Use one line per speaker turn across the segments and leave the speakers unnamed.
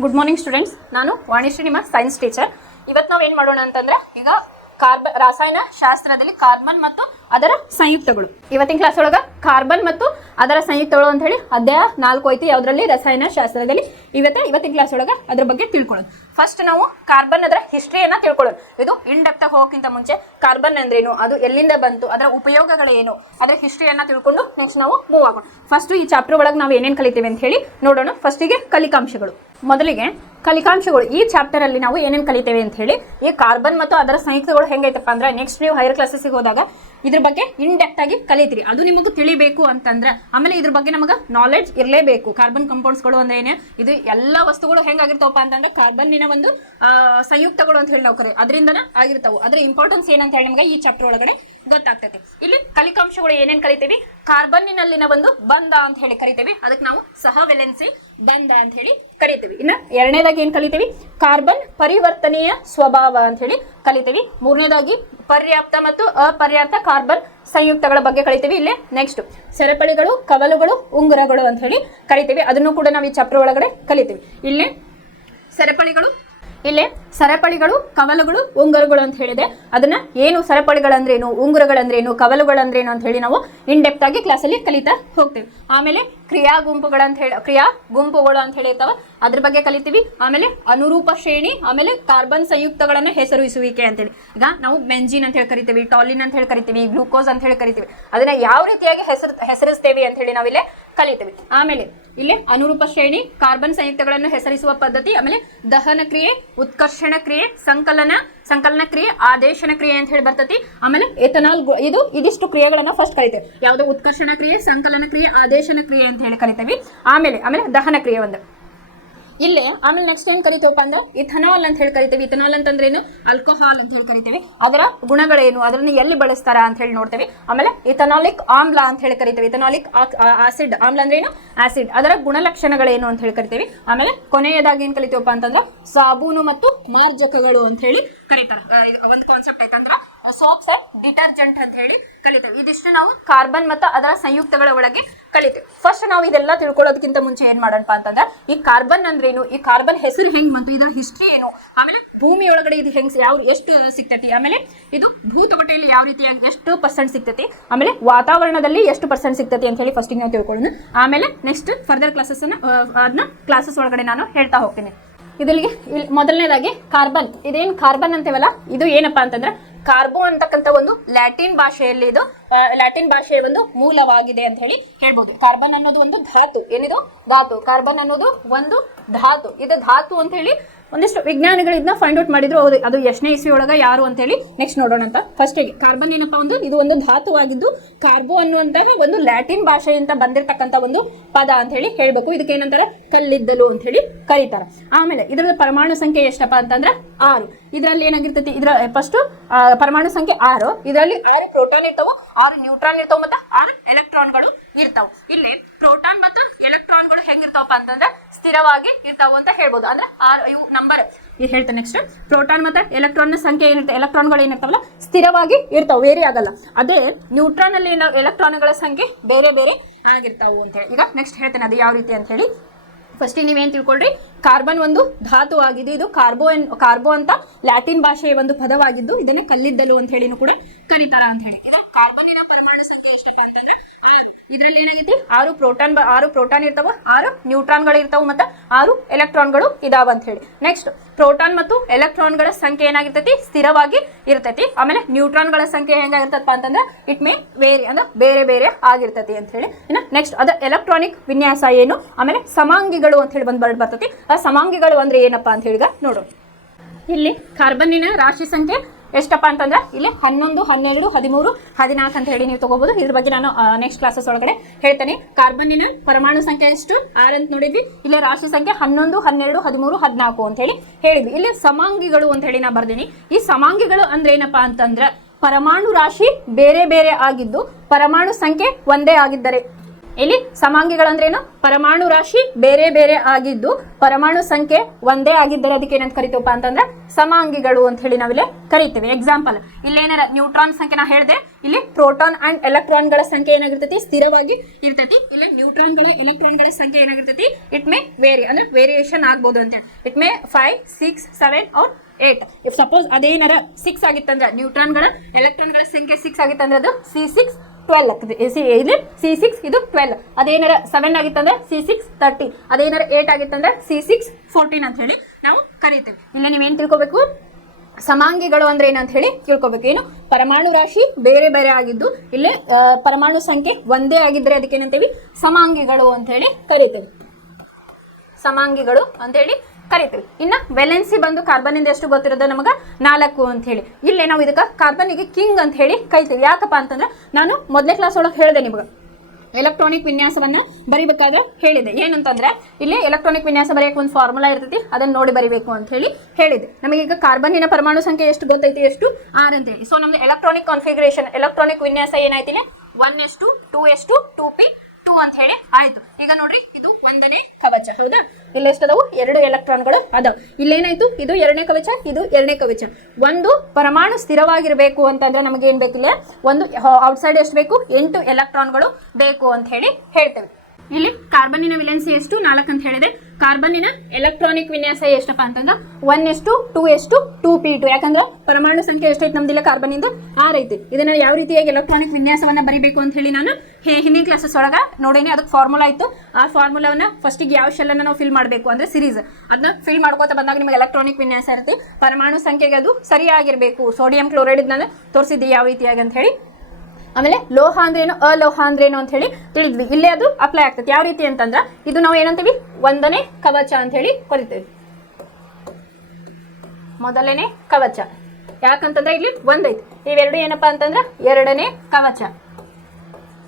Good morning students ನಾನು ವಾಣಿಶ್ರೀ ನಿಮ್ಮ science teacher ಇವತ್ತು ನಾವು ಏನು ಮಾಡೋಣ ಅಂತಂದ್ರೆ ಈಗ ಕಾರ್ಬ, ರಾಸಾಯನ ಶಾಸ್ತ್ರದಲ್ಲಿ ಕಾರ್ಬನ್ ಮತ್ತು ಅದರ ಸಂಯುಕ್ತಗಳು. ಇವತ್ತಿನ ಕ್ಲಾಸ್ ಒಳಗ ಕಾರ್ಬನ್ ಮತ್ತು ಅದರ ಸಂಯುಕ್ತಗಳು ಅಂತ ಹೇಳಿ ಅಧ್ಯಾಯ ನಾಲ್ಕು ಐತಿ, ಯಾವ್ದ್ರಲ್ಲಿ? ರಸಾಯನ ಶಾಸ್ತ್ರದಲ್ಲಿ. ಇವತ್ತ, ಇವತ್ತಿನ ಕ್ಲಾಸ್ ಒಳಗ ಅದ್ರ ಬಗ್ಗೆ ತಿಳ್ಕೊಳ್ಳೋದು ಫಸ್ಟ್ ನಾವು ಕಾರ್ಬನ್ ಅದರ ಹಿಸ್ಟ್ರಿಯನ್ನ ತಿಳ್ಕೊಳ್ಳೋದು ಇದು ಇನ್ ಡೆಪ್ತ್ ಹೋಗೋಕ್ಕಿಂತ ಮುಂಚೆ ಕಾರ್ಬನ್ ಅಂದ್ರೇನು? ಅದು ಎಲ್ಲಿಂದ ಬಂತು? ಅದರ ಉಪಯೋಗಗಳೇನು? ಅದರ ಹಿಸ್ಟ್ರಿಯನ್ನ ತಿಳ್ಕೊಂಡು ನೆಕ್ಸ್ಟ್ ನಾವು ಮೂವ್ ಆಗೋಣ. ಫಸ್ಟ್ ಈ ಚಾಪ್ಟರ್ ಒಳಗೆ ನಾವು ಏನೇನು ಕಲಿತೀವಿ ಅಂತ ಹೇಳಿ ನೋಡೋಣ. ಫಸ್ಟಿಗೆ ಕಲಿಕಾಂಶಗಳು. ಮೊದಲಿಗೆ ಕಲಿಕಾಂಶಗಳು. ಈ ಚಾಪ್ಟರ್ ಅಲ್ಲಿ ನಾವು ಏನೇನು ಕಲಿತೇವೆ ಅಂತ ಹೇಳಿ, ಈ ಕಾರ್ಬನ್ ಮತ್ತು ಅದರ ಸಂಯುಕ್ತಗಳು ಹೆಂಗೈತಪ್ಪ ಅಂದ್ರೆ ನೆಕ್ಸ್ಟ್ ನೀವು ಹೈಯರ್ ಕ್ಲಾಸಸ್ಗೆ ಹೋದಾಗ ಇದ್ರ ಬಗ್ಗೆ ಇಂಡೆಕ್ಟ್ ಆಗಿ ಕಲಿತೀರಿ. ಅದು ನಿಮಗೆ ತಿಳಿಬೇಕು ಅಂತಂದ್ರೆ, ಆಮೇಲೆ ಇದ್ರ ಬಗ್ಗೆ ನಮಗೆ ನಾಲೆಡ್ಜ್ ಇರಲೇಬೇಕು. ಕಾರ್ಬನ್ ಕಂಪೌಂಡ್ಸ್ಗಳು ಅಂದ್ರೆ ಏನೇ? ಇದು ಎಲ್ಲ ವಸ್ತುಗಳು ಹೆಂಗಾಗಿರ್ತಾವಪ್ಪ ಅಂತಂದ್ರೆ ಕಾರ್ಬನ್ನಿನ ಒಂದು ಸಂಯುಕ್ತಗಳು ಅಂತ ಹೇಳಿ ನಾವು ಕರೆ, ಅದರಿಂದನ ಆಗಿರ್ತಾವೆ. ಅದ್ರ ಇಂಪಾರ್ಟೆನ್ಸ್ ಏನಂತ ಹೇಳಿ ನಮಗೆ ಈ ಚಾಪ್ಟರ್ ಒಳಗಡೆ ಗೊತ್ತಾಗ್ತೈತೆ. ಇಲ್ಲಿ ಕಲಿಕಾಂಶಗಳು ಏನೇನು ಕಲಿತೀವಿ? ಕಾರ್ಬನ್ನಿನಲ್ಲಿನ ಒಂದು ಬಂಧ ಅಂತ ಹೇಳಿ ಕರಿತೇವೆ. ಅದಕ್ಕೆ ನಾವು ಸಹವೆಲೆನ್ಸಿ ಬಂಧ ಅಂತ ಹೇಳಿ ಕರಿತೀವಿ. ಇನ್ನ ಎರಡನೇದಾಗಿ ಏನ್ ಕಲಿತೀವಿ? ಕಾರ್ಬನ್ ಪರಿವರ್ತನೆಯ ಸ್ವಭಾವ ಅಂತ ಹೇಳಿ ಕಲಿತೀವಿ. ಮೂರನೇದಾಗಿ ಪರ್ಯಾಪ್ತ ಮತ್ತು ಅಪರ್ಯಾಪ್ತ ಕಾರ್ಬನ್ ಸಂಯುಕ್ತಗಳ ಬಗ್ಗೆ ಕಲಿತೀವಿ. ಇಲ್ಲೇ ನೆಕ್ಸ್ಟ್ ಸರಪಳಿಗಳು, ಕವಲುಗಳು, ಉಂಗುರಗಳು ಅಂತ ಹೇಳಿ ಕರಿತೀವಿ. ಅದನ್ನು ಕೂಡ ನಾವು ಈ ಚಪ್ರ ಒಳಗಡೆ ಕಲಿತೀವಿ. ಇಲ್ಲೇ ಸರಪಳಿಗಳು ಇಲ್ಲೇ ಸರಪಳಿಗಳು, ಕವಲುಗಳು, ಉಂಗುರಗಳು ಅಂತ ಹೇಳಿದೆ. ಅದನ್ನ ಏನು ಸರಪಳಿಗಳಂದ್ರೇನು ಉಂಗುರಗಳಂದ್ರೇನು ಕವಲುಗಳಂದ್ರೇನು ಅಂತ ಹೇಳಿ ನಾವು ಇನ್ ಡೆಪ್ತ್ ಆಗಿ ಕ್ಲಾಸಲ್ಲಿ ಕಲಿತಾ ಹೋಗ್ತೀವಿ. ಆಮೇಲೆ ಕ್ರಿಯಾ ಗುಂಪುಗಳಂತ ಹೇಳಿ, ಕ್ರಿಯಾ ಗುಂಪುಗಳು ಅಂತ ಹೇಳಿ ಇರ್ತಾವ ಅದ್ರ ಬಗ್ಗೆ ಕಲಿತೀವಿ. ಆಮೇಲೆ ಅನುರೂಪ ಶ್ರೇಣಿ, ಆಮೇಲೆ ಕಾರ್ಬನ್ ಸಂಯುಕ್ತಗಳನ್ನ ಹೆಸರಿಸುವಿಕೆ ಅಂತೇಳಿ ಈಗ ನಾವು ಬೆಂಜಿನ್ ಅಂತ ಹೇಳಿ ಕರಿತೀವಿ ಟಾಲಿನ್ ಅಂತ ಹೇಳಿ ಕರಿತೀವಿ ಗ್ಲೂಕೋಸ್ ಅಂತ ಹೇಳಿ ಕರಿತೀವಿ. ಅದನ್ನ ಯಾವ ರೀತಿಯಾಗಿ ಹೆಸರು, ಹೆಸರಿಸ್ತೇವೆ ಅಂತ ಹೇಳಿ ನಾವಿಲ್ಲೇ ಕಲಿತೀವಿ. ಆಮೇಲೆ ಇಲ್ಲಿ ಅನುರೂಪ ಶ್ರೇಣಿ, ಕಾರ್ಬನ್ ಸಂಯುಕ್ತಗಳನ್ನು ಹೆಸರಿಸುವ ಪದ್ಧತಿ, ಆಮೇಲೆ ದಹನ ಕ್ರಿಯೆ, ಉತ್ಕರ್ಷಣ ಕ್ರಿಯೆ, ಸಂಕಲನ ಸಂಕಲನ ಕ್ರಿಯೆ, ಆದೇಶನ ಕ್ರಿಯೆ ಅಂತ ಹೇಳಿ ಬರ್ತತಿ. ಆಮೇಲೆ ಎಥನಾಲ್ ಇದು ಇದಿಷ್ಟು ಕ್ರಿಯೆಗಳನ್ನ ಫಸ್ಟ್ ಕಲಿತೇವೆ. ಯಾವುದು? ಉತ್ಕರ್ಷಣ ಕ್ರಿಯೆ, ಸಂಕಲನ ಕ್ರಿಯೆ, ಆದೇಶನ ಕ್ರಿಯೆ ಅಂತ ಹೇಳಿ ಕಲಿತೇವೆ. ಆಮೇಲೆ ಆಮೇಲೆ ದಹನ ಕ್ರಿಯೆ ಒಂದು. ಇಲ್ಲಿ, ಆಮೇಲೆ ನೆಕ್ಸ್ಟ್ ಏನ್ ಕರಿತೀವಪ್ಪ ಅಂದ್ರೆ ಇಥನಾಲ್ ಅಂತ ಹೇಳಿ ಕರಿತೀವಿ. ಇಥನಾಲ್ ಅಂತಂದ್ರೆ ಏನು? ಆಲ್ಕೋಹಾಲ್ ಅಂತ ಹೇಳಿ ಕರಿತೀವಿ. ಅದರ ಗುಣಗಳೇನು? ಅದನ್ನ ಎಲ್ಲಿ ಬಳಸ್ತಾರ ಅಂತ ಹೇಳಿ ನೋಡ್ತೇವೆ. ಆಮೇಲೆ ಇಥನಾಲಿಕ್ ಆಮ್ಲ ಅಂತ ಹೇಳಿ ಕರಿತೀವಿ. ಇಥನಾಲಿಕ್ ಆಸಿಡ್ ಆಮ್ಲ ಏನು? ಆಸಿಡ್ ಅದರ ಗುಣಲಕ್ಷಣಗಳೇನು ಅಂತ ಹೇಳಿ ಕರಿತೀವಿ. ಆಮೇಲೆ ಕೊನೆಯದಾಗಿ ಏನ್ ಕಲಿತೇವಪ್ಪ ಅಂತಂದ್ರೆ ಸಾಬೂನು ಮತ್ತು ಮಾರ್ಜಕಗಳು ಅಂತ ಹೇಳಿ ಕರೀತಾರೆ. ಒಂದು ಕಾನ್ಸೆಪ್ಟ್ ಐತಂದ್ರ ಸೋಪ್ಸ್ ಡಿಟರ್ಜೆಂಟ್ ಅಂತ ಹೇಳಿ ಕಲಿತೇವೆ. ಇದಿಷ್ಟು ನಾವು ಕಾರ್ಬನ್ ಮತ್ತು ಅದರ ಸಂಯುಕ್ತಗಳ ಒಳಗೆ ಕಲಿತೇವೆ. ಫಸ್ಟ್ ನಾವು ಇದೆಲ್ಲ ತಿಳ್ಕೊಳ್ಳೋದಕ್ಕಿಂತ ಮುಂಚೆ ಏನು ಮಾಡೋಣಪ್ಪ ಅಂತಂದ್ರೆ, ಈ ಕಾರ್ಬನ್ ಅಂದ್ರೇನು? ಈ ಕಾರ್ಬನ್ ಹೆಸರು ಹೆಂಗ್ ಬಂತು? ಇದರ ಹಿಸ್ಟ್ರಿ ಏನು? ಆಮೇಲೆ ಭೂಮಿ ಒಳಗಡೆ ಇದು ಹೆಂಗ್ ಯಾವ ಎಷ್ಟು ಸಿಗ್ತೈತಿ? ಆಮೇಲೆ ಇದು ಭೂತಗಟ್ಟೆಯಲ್ಲಿ ಯಾವ ರೀತಿಯಾಗಿ ಎಷ್ಟು ಪರ್ಸೆಂಟ್ ಸಿಗ್ತೈತಿ? ಆಮೇಲೆ ವಾತಾವರಣದಲ್ಲಿ ಎಷ್ಟು ಪರ್ಸೆಂಟ್ ಸಿಗ್ತೈತಿ ಅಂತ ಹೇಳಿ ಫಸ್ಟಿಗೆ ನಾವು ತಿಳ್ಕೊಳ್ಳೋಣ. ಆಮೇಲೆ ನೆಕ್ಸ್ಟ್ ಫರ್ದರ್ ಕ್ಲಾಸಸ್ ಅದನ್ನ ಕ್ಲಾಸಸ್ ಒಳಗಡೆ ನಾನು ಹೇಳ್ತಾ ಹೋಗ್ತೀನಿ. ಇದಲ್ಲಿಗೆ ಮೊದಲನೇದಾಗಿ ಕಾರ್ಬನ್. ಇದೇನು ಕಾರ್ಬನ್ ಅಂತೇವಲ್ಲ? ಇದು ಏನಪ್ಪಾ ಅಂತಂದ್ರೆ ಕಾರ್ಬೋ ಅಂತಕ್ಕಂತ ಒಂದು ಲ್ಯಾಟಿನ್ ಭಾಷೆಯಲ್ಲಿ ಇದು ಲ್ಯಾಟಿನ್ ಭಾಷೆಯ ಒಂದು ಮೂಲವಾಗಿದೆ ಅಂತ ಹೇಳಿ ಹೇಳ್ಬೋದು. ಕಾರ್ಬನ್ ಅನ್ನೋದು ಒಂದು ಧಾತು. ಏನಿದು? ಧಾತು. ಕಾರ್ಬನ್ ಅನ್ನೋದು ಒಂದು ಧಾತು. ಇದು ಧಾತು ಅಂತ ಹೇಳಿ ಒಂದಿಷ್ಟು ವಿಜ್ಞಾನಿಗಳು ಇದನ್ನ ಫೈಂಡ್ ಔಟ್ ಮಾಡಿದ್ರು, ಹೌದು, ಅದು ಎಷ್ಟನೇ ಇಸ್ವಿ ಒಳಗ, ಯಾರು ಅಂತ ಹೇಳಿ ನೆಕ್ಸ್ಟ್ ನೋಡೋಣ ಅಂತ. ಫಸ್ಟಿಗೆ ಕಾರ್ಬನ್ ಏನಪ್ಪಾ ಒಂದು, ಇದು ಒಂದು ಧಾತುವಾಗಿದ್ದು ಕಾರ್ಬೋ ಅನ್ನುವಂತಹ ಒಂದು ಲ್ಯಾಟಿನ್ ಭಾಷೆಯಿಂದ ಬಂದಿರತಕ್ಕಂತ ಒಂದು ಪದ ಅಂತ ಹೇಳಿ ಹೇಳ್ಬೇಕು. ಇದಕ್ಕೆ ಏನಂತಾರೆ? ಕಲ್ಲಿದ್ದಲು ಅಂತ ಹೇಳಿ ಕರೀತಾರೆ. ಆಮೇಲೆ ಇದರ ಪರಮಾಣು ಸಂಖ್ಯೆ ಎಷ್ಟಪ್ಪ ಅಂತಂದ್ರೆ ಆರು. ಇದರಲ್ಲಿ ಏನಾಗಿರ್ತೈತಿ? ಇದರ ಫಸ್ಟ್ ಪರಮಾಣು ಸಂಖ್ಯೆ ಆರು. ಇದರಲ್ಲಿ ಆರು ಪ್ರೋಟಾನ್ ಇರ್ತಾವೆ, ಆರು ನ್ಯೂಟ್ರಾನ್ ಇರ್ತಾವ, ಮತ್ತೆ ಆರು ಎಲೆಕ್ಟ್ರಾನ್ಗಳು ಇರ್ತಾವ. ಇಲ್ಲಿ ಪ್ರೋಟಾನ್ ಮತ್ತು ಎಲೆಕ್ಟ್ರಾನ್ಗಳು ಹೆಂಗಿರ್ತಾವಪ್ಪ ಅಂತಂದ್ರೆ ಸ್ಥಿರವಾಗಿ ಇರ್ತಾವ ಅಂತ ಹೇಳ್ಬೋದು. ಅಂದ್ರೆ ಆರ್ ಇವು ನಂಬರ್ ಹೇಳ್ತೇನೆ ನೆಕ್ಸ್ಟ್ ಪ್ರೋಟಾನ್ ಮತ್ತೆ ಎಲೆಕ್ಟ್ರಾನ್ ಸಂಖ್ಯೆ ಏನಿರುತ್ತೆ? ಎಲೆಕ್ಟ್ರಾನ್ಗಳು ಏನಿರ್ತಾವಲ್ಲ, ಸ್ಥಿರವಾಗಿ ಇರ್ತಾವೆ ವೇರಿ ಆಗಲ್ಲ. ಅದೇ ನ್ಯೂಟ್ರಾನ್ ಅಲ್ಲಿ ಎಲೆಕ್ಟ್ರಾನ್ಗಳ ಸಂಖ್ಯೆ ಬೇರೆ ಬೇರೆ ಆಗಿರ್ತಾವು ಅಂತ ಹೇಳಿ. ಈಗ ನೆಕ್ಸ್ಟ್ ಹೇಳ್ತೇನೆ, ಅದು ಯಾವ ರೀತಿ ಅಂತ ಹೇಳಿ. ಫಸ್ಟ್ ನೀವೇನು ತಿಳ್ಕೊಳ್ರಿ? ಕಾರ್ಬನ್ ಒಂದು ಧಾತು ಆಗಿದೆ. ಇದು ಕಾರ್ಬೋ ಎನ್ ಕಾರ್ಬೋ ಅಂತ ಲ್ಯಾಟಿನ್ ಭಾಷೆಯ ಒಂದು ಪದವಾಗಿದ್ದು, ಇದನ್ನೇ ಕಲ್ಲಿದ್ದಲು ಅಂತ ಹೇಳಿನೂ ಕೂಡ ಕರೀತಾರ ಅಂತ ಹೇಳಿ. ಕಾರ್ಬನ್ ಪರಮಾಣು ಸಂಖ್ಯೆ ಎಷ್ಟಪ್ಪ ಅಂತಂದ್ರೆ ಇದರಲ್ಲಿ ಏನಾಗೈತಿ ಆರು ಪ್ರೋಟಾನ್ ಆರು ಪ್ರೋಟಾನ್ ಇರ್ತಾವ, ಆರು ನ್ಯೂಟ್ರಾನ್ಗಳು ಇರ್ತಾವ ಮತ್ತೆ ಆರು ಎಲೆಕ್ಟ್ರಾನ್ಗಳು ಇದಾವ ಅಂತ ಹೇಳಿ. ನೆಕ್ಸ್ಟ್ ಪ್ರೋಟಾನ್ ಮತ್ತು ಎಲೆಕ್ಟ್ರಾನ್ಗಳ ಸಂಖ್ಯೆ ಏನಾಗಿರ್ತೈತಿ? ಸ್ಥಿರವಾಗಿ ಇರ್ತೈತಿ. ಆಮೇಲೆ ನ್ಯೂಟ್ರಾನ್ಗಳ ಸಂಖ್ಯೆ ಹೆಂಗಾಗಿರ್ತಪ್ಪ ಅಂತಂದ್ರೆ ಇಟ್ ಮೇ ವೇರಿ ಅಂದ್ರೆ ಬೇರೆ ಬೇರೆ ಆಗಿರ್ತೈತಿ ಅಂತ ಹೇಳಿ. ಇನ್ನು ನೆಕ್ಸ್ಟ್ ಅದ ಎಲೆಕ್ಟ್ರಾನಿಕ್ ವಿನ್ಯಾಸ ಏನು? ಆಮೇಲೆ ಸಮಾಂಗಿಗಳು ಅಂತ ಹೇಳಿ ಬಂದು ಬರ್ತೈತಿ. ಆ ಸಮಾಂಗಿಗಳು ಅಂದ್ರೆ ಏನಪ್ಪಾ ಅಂತ ಹೇಳಿಗ ನೋಡೋಣ ಇಲ್ಲಿ ಕಾರ್ಬನ್ನಿನ ರಾಶಿ ಸಂಖ್ಯೆ ಎಷ್ಟಪ್ಪ ಅಂತಂದ್ರೆ ಇಲ್ಲಿ ಹನ್ನೊಂದು, ಹನ್ನೆರಡು, ಹದಿಮೂರು, ಹದಿನಾಲ್ಕು ಅಂತ ಹೇಳಿ ನೀವು ತಗೋಬಹುದು ಇದ್ರ ಬಗ್ಗೆ ನಾನು ನೆಕ್ಸ್ಟ್ ಕ್ಲಾಸಸ್ ಒಳಗಡೆ ಹೇಳ್ತೇನೆ. ಕಾರ್ಬನ್ನಿನ ಪರಮಾಣು ಸಂಖ್ಯೆ ಎಷ್ಟು? ಆರ್ ಅಂತ ನೋಡಿದ್ವಿ. ಇಲ್ಲಿ ರಾಶಿ ಸಂಖ್ಯೆ ಹನ್ನೊಂದು, ಹನ್ನೆರಡು, ಹದಿಮೂರು, ಹದಿನಾಲ್ಕು ಅಂತ ಹೇಳಿ ಹೇಳಿದ್ವಿ. ಇಲ್ಲಿ ಸಮಾಂಗಿಗಳು ಅಂತ ಹೇಳಿ ನಾ ಬರ್ದೀನಿ. ಈ ಸಮಾಂಗಿಗಳು ಅಂದ್ರೆ ಏನಪ್ಪಾ ಅಂತಂದ್ರೆ ಪರಮಾಣು ರಾಶಿ ಬೇರೆ ಬೇರೆ ಆಗಿದ್ದು ಪರಮಾಣು ಸಂಖ್ಯೆ ಒಂದೇ ಆಗಿದ್ದರೆ ಇಲ್ಲಿ ಸಮಾಂಗಿಗಳಂದ್ರೇನು? ಪರಮಾಣು ರಾಶಿ ಬೇರೆ ಬೇರೆ ಆಗಿದ್ದು ಪರಮಾಣು ಸಂಖ್ಯೆ ಒಂದೇ ಆಗಿದ್ದರೆ ಅದಕ್ಕೆ ಏನಂತ ಕರಿತೀವಪ್ಪ ಅಂತಂದ್ರೆ ಸಮಾಂಗಿಗಳು ಅಂತ ಹೇಳಿ ನಾವಿಲ್ಲಿ ಕರಿತೀವಿ. ಎಕ್ಸಾಂಪಲ್ ಇಲ್ಲೇನಾರ ನ್ಯೂಟ್ರಾನ್ ಸಂಖ್ಯೆ ನಾ ಹೇಳಿದೆ, ಇಲ್ಲಿ ಪ್ರೋಟಾನ್ ಅಂಡ್ ಎಲೆಕ್ಟ್ರಾನ್ಗಳ ಸಂಖ್ಯೆ ಏನಾಗಿರ್ತೈತಿ? ಸ್ಥಿರವಾಗಿ ಇರ್ತೈತಿ. ಇಲ್ಲ ನ್ಯೂಟ್ರಾನ್ಗಳ ಎಲೆಕ್ಟ್ರಾನ್ಗಳ ಸಂಖ್ಯೆ ಏನಾಗಿರ್ತೈತಿ? ಇಟ್ ಮೇ ವೇರಿ ಅಂದ್ರೆ ವೇರಿಯೇಷನ್ ಆಗ್ಬೋದು ಅಂತ it may five six seven ಅವ್ರ ಏಟ್ ಇಫ್ ಸಪೋಸ್ ಅದೇನಾರ ಸಿಕ್ಸ್ ಆಗಿತ್ತಂದ್ರೆ ನ್ಯೂಟ್ರಾನ್ಗಳ ಎಲೆಕ್ಟ್ರಾನ್ಗಳ ಸಂಖ್ಯೆ ಸಿಕ್ಸ್ ಆಗಿತ್ತಂದ್ರೆ ಅದು ಸಿ ಸಿಕ್ಸ್ ಟ್ವೆಲ್ ಸಿ ಇಲ್ಲಿ ಸಿ ಸಿಕ್ಸ್ ಇದು ಟ್ವೆಲ್ ಅದೇನಾರ ಸೆವೆನ್ ಆಗಿತ್ತಂದ್ರೆ ಸಿ ಸಿಕ್ಸ್ ತರ್ಟಿ ಅದೇನಾರ ಏಟ್ ಆಗಿತ್ತಂದ್ರೆ ಸಿ ಸಿಕ್ಸ್ ಫೋರ್ಟೀನ್ ಅಂತ ಹೇಳಿ ನಾವು ಕರಿತೇವೆ. ಇಲ್ಲ ನೀವೇನು ತಿಳ್ಕೊಬೇಕು? ಸಮಾಂಗಿಗಳು ಅಂದ್ರೆ ಏನಂತ ಹೇಳಿ ತಿಳ್ಕೊಬೇಕು. ಏನು? ಪರಮಾಣು ರಾಶಿ ಬೇರೆ ಬೇರೆ ಆಗಿದ್ದು, ಇಲ್ಲಿ ಪರಮಾಣು ಸಂಖ್ಯೆ ಒಂದೇ ಆಗಿದ್ರೆ ಅದಕ್ಕೆ ಏನಂತೇವಿ ಸಮಾಂಗಿಗಳು ಅಂತ ಹೇಳಿ ಕರಿತೇವೆ. ಸಮಾಂಗಿಗಳು ಅಂತ ಹೇಳಿ ಕರಿತೀವಿ. ಇನ್ನು ವೆಲೆನ್ಸಿ ಬಂದು ಕಾರ್ಬನ್ ಇಂದ ಎಷ್ಟು ಗೊತ್ತಿರೋದು ನಮಗೆ? ನಾಲ್ಕು ಅಂತ ಹೇಳಿ. ಇಲ್ಲೇ ನಾವು ಇದಕ್ಕೆ ಗೆ ಕಿಂಗ್ ಅಂತ ಹೇಳಿ ಕರಿತೀವಿ. ಯಾಕಪ್ಪ ಅಂತಂದ್ರೆ ನಾನು ಮೊದಲೇ ಕ್ಲಾಸ್ ಒಳಗೆ ಹೇಳಿದೆ ನಿಮಗೆ. ಎಲೆಕ್ಟ್ರಾನಿಕ್ ವಿನ್ಯಾಸವನ್ನ ಬರಿಬೇಕಾದ್ರೆ ಹೇಳಿದೆ. ಏನಂತಂದ್ರೆ, ಇಲ್ಲಿ ಎಲೆಕ್ಟ್ರಾನಿಕ್ ವಿನ್ಯಾಸ ಬರೆಯಕ್ಕೆ ಒಂದು ಫಾರ್ಮುಲಾ ಇರ್ತೈತಿ, ಅದನ್ನ ನೋಡಿ ಬರಿಬೇಕು ಅಂತ ಹೇಳಿ ಹೇಳಿದೆ. ನಮಗೀಗ ಕಾರ್ಬನ್ನಿನ ಪರಮಾಣು ಸಂಖ್ಯೆ ಎಷ್ಟು ಗೊತ್ತೈತಿ? ಎಷ್ಟು? ಆರ್ ಅಂತ ಹೇಳಿ. ಸೊ ನಮ್ದು ಎಲೆಕ್ಟ್ರಾನಿಕ್ ಕಾನ್ಫಿಗರೇಷನ್ ಎಲೆಕ್ಟ್ರಾನಿಕ್ ವಿನ್ಯಾಸ ಏನಾಯ್ತಿಲ್ಲ? ಒನ್ ಎಷ್ಟು ಟೂ ಎಷ್ಟು ಟೂ ಪಿ ಟೂ ಅಂತ ಹೇಳಿ? ಆಯ್ತು. ಈಗ ನೋಡ್ರಿ ಇದು ಒಂದನೇ ಕವಚ. ಹೌದಾ? ಇಲ್ಲಿ ಎಷ್ಟದವು? ಎರಡು ಎಲೆಕ್ಟ್ರಾನ್ಗಳು ಅದಾವ. ಇಲ್ಲೇನಾಯ್ತು? ಇದು ಎರಡನೇ ಕವಚ ಇದು ಎರಡನೇ ಕವಚ. ಒಂದು ಪರಮಾಣು ಸ್ಥಿರವಾಗಿರಬೇಕು ಅಂತಂದ್ರೆ ನಮಗೆ ಏನ್ ಬೇಕಿಲ್ಲ? ಒಂದು ಔಟ್ಸೈಡ್ ಎಷ್ಟು ಬೇಕು? ಎಂಟು ಎಲೆಕ್ಟ್ರಾನ್ಗಳು ಬೇಕು ಅಂತ ಹೇಳಿ ಹೇಳ್ತೇವೆ. ಇಲ್ಲಿ ಕಾರ್ಬನ್ನಿನ ವಿಲೆನ್ಸಿ ಎಷ್ಟು? ನಾಲ್ಕು ಅಂತ ಹೇಳಿದೆ. ಕಾರ್ಬನ್ನಿನ ಎಲೆಕ್ಟ್ರಾನಿಕ್ ವಿನ್ಯಾಸ ಎಷ್ಟಪ್ಪ ಅಂತಂದ್ರೆ ಒನ್ ಎಷ್ಟು ಟೂ ಎಷ್ಟು ಟೂ ಪಿ ಟು ಯಾಕಂದ್ರೆ ಪರಮಾಣು ಸಂಖ್ಯೆ ಎಷ್ಟೈತೆ ನಮ್ದಿಲ್ಲ ಕಾರ್ಬನ್ನಿಂದ? ಆರ್ ಐತಿ. ಇದನ್ನ ಯಾವ ರೀತಿಯಾಗಿ ಎಲೆಕ್ಟ್ರಾನಿಕ್ ವಿನ್ಯಾಸವನ್ನ ಬರಿಬೇಕು ಅಂತ ಹೇಳಿ ನಾನು ಹಿಂದಿನ ಕ್ಲಾಸಸ್ ಒಳಗ ನೋಡೇನೆ. ಅದಕ್ಕೆ ಫಾರ್ಮುಲಾ ಇತ್ತು ಆ ಫಾರ್ಮುಲಾವನ್ನ ಫಸ್ಟಿಗೆ ಯಾವ ಶೆಲ್ಲನ್ನು ನಾವು ಫಿಲ್ ಮಾಡಬೇಕು ಅಂದ್ರೆ ಸಿರೀಸ್ ಅದನ್ನ ಫಿಲ್ ಮಾಡ್ಕೋತ ಬಂದಾಗ ನಿಮಗೆ ಎಲೆಕ್ಟ್ರಾನಿಕ್ ವಿನ್ಯಾಸ ಇರುತ್ತೆ. ಪರಮಾಣು ಸಂಖ್ಯೆಗೆ ಅದು ಸರಿಯಾಗಿರ್ಬೇಕು. ಸೋಡಿಯಂ ಕ್ಲೋರೈಡ್ ನಾನು ತೋರಿಸಿದ್ದೆ ಯಾವ ರೀತಿಯಾಗಿ ಅಂತ ಹೇಳಿ. ಆಮೇಲೆ ಲೋಹ ಅಂದ್ರೇನು? ಅಲೋಹ ಅಂದ್ರೇನು ಅಂತ ಹೇಳಿ ತಿಳಿದ್ವಿ. ಇಲ್ಲೇ ಅದು ಅಪ್ಲೈ ಆಗ್ತದೆ ಯಾವ ರೀತಿ ಅಂತಂದ್ರೆ ಇದು ನಾವು ಏನಂತೀವಿ? ಒಂದನೇ ಕವಚ ಅಂತ ಹೇಳಿ ಕರಿತೇವೆ. ಮೊದಲನೇ ಕವಚ. ಯಾಕಂತಂದ್ರೆ ಇಲ್ಲಿ ಒಂದೈತಿ. ಇವೆರಡು ಏನಪ್ಪಾ ಅಂತಂದ್ರೆ? ಎರಡನೇ ಕವಚ.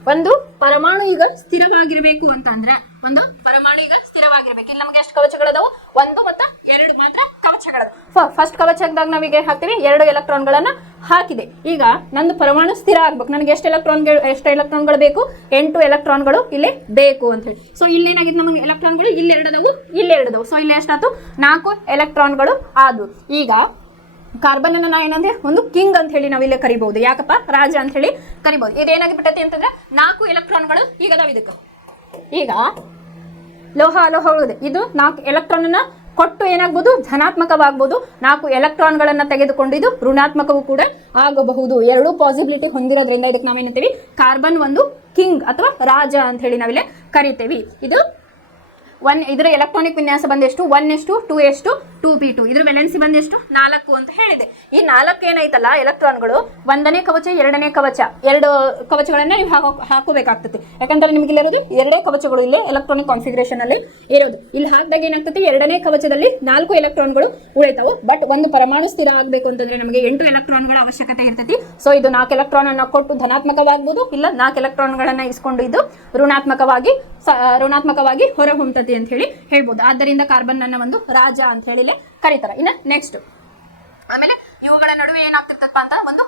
ಒಂದು ಪರಮಾಣು ಈಗ ಸ್ಥಿರವಾಗಿರಬೇಕು ಅಂತ ಅಂದ್ರೆ ಒಂದು ಪರಮಾಣು ಈಗ ಸ್ಥಿರವಾಗಿರ್ಬೇಕು. ಇಲ್ಲಿ ನಮಗೆ ಎಷ್ಟು ಕವಚಗಳದಾವು ಒಂದು ಮತ್ತು ಎರಡು ಮಾತ್ರ ಕವಚಗಳದಾವು ಫಸ್ಟ್ ಕವಚದಾಗ ನಾವೀಗ ಏನ್ ಹಾಕ್ತೀವಿ. ಎರಡು ಎಲೆಕ್ಟ್ರಾನ್ಗಳನ್ನ ಹಾಕಿದೆ. ಈಗ ನಂದು ಪರಮಾಣು ಸ್ಥಿರ ಆಗ್ಬೇಕು. ನನಗೆ ಎಷ್ಟು ಎಲೆಕ್ಟ್ರಾನ್ಗಳು ಎಷ್ಟು ಎಲೆಕ್ಟ್ರಾನ್ಗಳು ಬೇಕು? ಎಂಟು ಎಲೆಕ್ಟ್ರಾನ್ಗಳು ಇಲ್ಲಿ ಬೇಕು ಅಂತ ಹೇಳಿ. ಸೊ ಇಲ್ಲೇನಾಗಿದೆ ನಮಗೆ ಎಲೆಕ್ಟ್ರಾನ್ಗಳು? ಇಲ್ಲಿ ಎರಡದವು ಇಲ್ಲಿ ಎರಡದವು ಸೊ ಇಲ್ಲಿ ಎಷ್ಟಾಯ್ತು? ನಾಲ್ಕು ಎಲೆಕ್ಟ್ರಾನ್ಗಳು ಆದವು. ಈಗ ಕಾರ್ಬನ್ ಅನ್ನ ನಾವು ಏನಂದ್ರೆ ಒಂದು ಕಿಂಗ್ ಅಂತ ಹೇಳಿ ನಾವು ಇಲ್ಲಿ ಕರಿಬಹುದು. ಯಾಕಪ್ಪ? ರಾಜ ಅಂತ ಹೇಳಿ ಕರಿಬಹುದು. ಇದೇನಾಗಿ ಬಿಟ್ಟತಿ ಅಂತಂದ್ರೆ ನಾಲ್ಕು ಎಲೆಕ್ಟ್ರಾನ್ಗಳು ಈಗ ಅದಾವ ಇದಕ್ಕೆ ಈಗ ಲೋಹ ಅಲೋಹಗಳು ಇದು ನಾಲ್ಕು ಎಲೆಕ್ಟ್ರಾನ್ ಅನ್ನ ಕೊಟ್ಟು ಏನಾಗ್ಬೋದು? ಧನಾತ್ಮಕವಾಗ್ಬೋದು. ನಾಲ್ಕು ಎಲೆಕ್ಟ್ರಾನ್ಗಳನ್ನು ತೆಗೆದುಕೊಂಡು ಇದು ಋಣಾತ್ಮಕವೂ ಕೂಡ ಆಗಬಹುದು. ಎರಡೂ ಪಾಸಿಬಿಲಿಟಿ ಹೊಂದಿರೋದ್ರಿಂದ ಇದಕ್ಕೆ ನಾವೇನಂತೀವಿ ಕಾರ್ಬನ್ ಒಂದು ಕಿಂಗ್ ಅಥವಾ ರಾಜ ಅಂತ ಹೇಳಿ ನಾವಿಲ್ಲಿ ಕರಿತೇವೆ. ಇದು ಒನ್ ಇದರ ಎಲೆಕ್ಟ್ರಾನಿಕ್ ವಿನ್ಯಾಸ ಬಂದೆಷ್ಟು? ಒನ್ ಎಷ್ಟು? ಟೂ ಎಷ್ಟು? ಟೂ ಪಿ ಟು ಇದ್ರ ವೆಲೆನ್ಸಿ ಬಂದೆಷ್ಟು? ನಾಲ್ಕು ಅಂತ ಹೇಳಿದೆ. ಈ ನಾಲ್ಕು ಏನೈತಲ್ಲ ಎಲೆಕ್ಟ್ರಾನ್ಗಳು ಒಂದನೇ ಕವಚ, ಎರಡನೇ ಕವಚ. ಎರಡು ಕವಚಗಳನ್ನ ನೀವು ಹಾಕೋ ಹಾಕೋಬೇಕಾಗ್ತದೆ. ಯಾಕಂದ್ರೆ ನಿಮ್ಗೆ ಇಲ್ಲಿರೋದು ಎರಡೇ ಕವಚಗಳು ಇಲ್ಲಿ ಎಲೆಕ್ಟ್ರಾನಿಕ್ ಕಾನ್ಫಿಗರೇಷನ್ ಅಲ್ಲಿ ಇರೋದು. ಇಲ್ಲಿ ಹಾಕಿದಾಗ ಏನಾಗ್ತದೆ? ಎರಡನೇ ಕವಚದಲ್ಲಿ ನಾಲ್ಕು ಎಲೆಕ್ಟ್ರಾನ್ಗಳು ಉಳಿತಾವು. ಬಟ್ ಒಂದು ಪರಮಾಣು ಸ್ಥಿರ ಆಗಬೇಕು ಅಂತಂದ್ರೆ ನಮಗೆ ಎಂಟು ಎಲೆಕ್ಟ್ರಾನ್ಗಳ ಅವಶ್ಯಕತೆ ಇರ್ತೈತಿ. ಸೊ ಇದು ನಾಲ್ಕು ಎಲೆಕ್ಟ್ರಾನ್ ಅನ್ನು ಕೊಟ್ಟು ಧನಾತ್ಮಕವಾಗ್ಬೋದು, ಇಲ್ಲ ನಾಲ್ಕು ಎಲೆಕ್ಟ್ರಾನ್ಗಳನ್ನ ಇಸ್ಕೊಂಡು ಇದು ಋಣಾತ್ಮಕವಾಗಿ ಋಣಾತ್ಮಕವಾಗಿ ಹೊರ ಹೊಮ್ತತಿ ಅಂತ ಹೇಳಿ ಹೇಳ್ಬೋದು. ಆದ್ದರಿಂದ ಕಾರ್ಬನ್ ಅನ್ನ ಒಂದು ರಾಜ ಅಂತ ಹೇಳಿ ಕರೀತಾರೆ. ಇನ್ನ ನೆಕ್ಸ್ಟ್ ಆಮೇಲೆ ಇವುಗಳ ನಡುವೆ ಏನಾಗ್ತಿರ್ತಪ್ಪ ಅಂತ ಒಂದು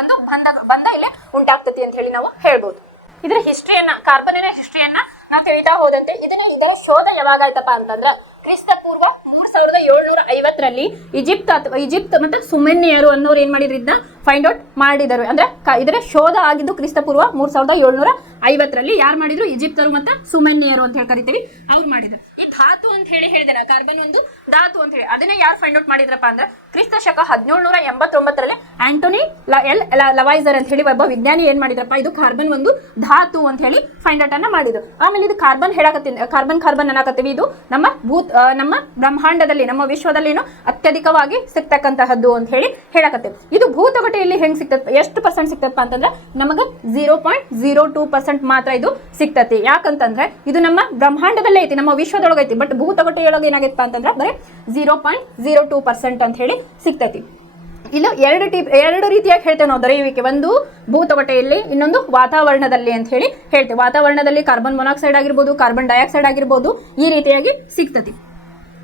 ಒಂದು ಬಂಧ ಬಂಧ ಇಲ್ಲೇ ಉಂಟಾಗ್ತತಿ ಅಂತ ಹೇಳಿ ನಾವು ಹೇಳ್ಬೋದು. ಇದರ ಹಿಸ್ಟ್ರಿಯನ್ನ ಕಾರ್ಬನಿನ ಹಿಸ್ಟ್ರಿಯನ್ನ ನಾವು ತಿಳಿತಾ ಹೋದಂತೆ ಇದನ್ನ ಇದರ ಶೋಧ ಯಾವಾಗ ಆಯ್ತಪ್ಪ ಅಂತಂದ್ರ ಕ್ರಿಸ್ತ ಪೂರ್ವ ಮೂರ್ ಸಾವಿರದ ಏಳ್ನೂರ ಐವತ್ತರಲ್ಲಿ ಈಜಿಪ್ಟ್ ಅಥವಾ ಈಜಿಪ್ಟ್ ಮತ್ತೆ ಸುಮೆನ್ನಿಯರು ಅನ್ನೋರು ಏನ್ ಮಾಡಿದ್ರು ಇದನ್ನ ಫೈಂಡ್ ಔಟ್ ಮಾಡಿದರು. ಅಂದ್ರೆ ಇದರ ಶೋಧ ಆಗಿದ್ದು ಕ್ರಿಸ್ತ ಪೂರ್ವ ಮೂರ್ ಸಾವಿರದ ಏಳ್ನೂರ ಐವತ್ತರಲ್ಲಿ. ಯಾರು ಮಾಡಿದ್ರು? ಈಜಿಪ್ತರು ಮತ್ತೆ ಸುಮನ್ಯರು ಅಂತ ಹೇಳಿ ಕರಿತೀವಿ. ಅವ್ರು ಮಾಡಿದ್ರು. ಈ ಧಾತು ಅಂತ ಹೇಳಿ ಹೇಳಿದಾರೆ. ಕಾರ್ಬನ್ ಒಂದು ಧಾತು ಅಂತ ಹೇಳಿ. ಅದನ್ನ ಯಾರು ಫೈಂಡ್ ಔಟ್ ಮಾಡಿದ್ರಪ್ಪ ಅಂದ್ರೆ ಕ್ರಿಸ್ತ ಶಕ ಹದಿನೇಳ್ನೂರ ಎಂಬತ್ತೊಂಬತ್ತರಲ್ಲಿ ಆಂಟೋನಿ ಎಲ್ ಲವೈಸರ್ ಅಂತ ಹೇಳಿ ಒಬ್ಬ ವಿಜ್ಞಾನಿ ಏನ್ ಮಾಡಿದ್ರಪ್ಪ? ಇದು ಕಾರ್ಬನ್ ಒಂದು ಧಾತು ಅಂತ ಹೇಳಿ ಫೈಂಡ್ ಔಟ್ ಅನ್ನ ಮಾಡಿದ್ರು. ಆಮೇಲೆ ಇದು ಕಾರ್ಬನ್ ಹೇಳಕತ್ತೀನಿ ಕಾರ್ಬನ್ ಕಾರ್ಬನ್ ಅನ್ನಕತ್ತೀವಿ. ಇದು ನಮ್ಮ ಭೂತ್ ನಮ್ಮ ಬ್ರಹ್ಮಾಂಡದಲ್ಲಿ, ನಮ್ಮ ವಿಶ್ವದಲ್ಲಿನೂ ಅತ್ಯಧಿಕವಾಗಿ ಸಿಗ್ತಕ್ಕಂತಹದ್ದು ಅಂತ ಹೇಳಿ ಹೇಳಕತ್ತೀವಿ. ಇದು ಭೂತಗಟೆಯಲ್ಲಿ ಹೆಂಗ್ ಸಿಗ್ತದೆ ಎಷ್ಟು ಪರ್ಸೆಂಟ್ ಸಿಗ್ತದಪ್ಪ ಅಂತಂದ್ರೆ ನಮಗೆ zero point zero two percent ಮಾತ್ರ ಇದು ಸಿಗ್ತತಿ ಯಾಕಂತಂದ್ರೆ ಇದು ನಮ್ಮ ಬ್ರಹ್ಮಾಂಡದಲ್ಲೇ ಐತಿ, ನಮ್ಮ ವಿಶ್ವದೊಳಗೆ ಐತಿ. ಬಟ್ ಭೂತಗಟ್ಟೆಯೊಳಗೆ ಏನಾಗೈತಪ್ಪ ಅಂತಂದ್ರೆ ಬರೀ zero point zero two percent ಅಂತ ಹೇಳಿ ಸಿಗ್ತತಿ ಇಲ್ಲ ಎರಡು ಟಿ, ಎರಡು ರೀತಿಯಾಗಿ ಹೇಳ್ತೇವೆ ನಾವು ದೊರೆಯುವಿಕೆ ಒಂದು ಭೂತವಟೆಯಲ್ಲಿ ಇನ್ನೊಂದು ವಾತಾವರಣದಲ್ಲಿ ಅಂತ ಹೇಳಿ ಹೇಳ್ತೇವೆ. ವಾತಾವರಣದಲ್ಲಿ ಕಾರ್ಬನ್ ಮೊನಾಕ್ಸೈಡ್ ಆಗಿರ್ಬೋದು ಕಾರ್ಬನ್ ಡೈಆಕ್ಸೈಡ್ ಆಗಿರ್ಬೋದು, ಈ ರೀತಿಯಾಗಿ ಸಿಗ್ತತಿ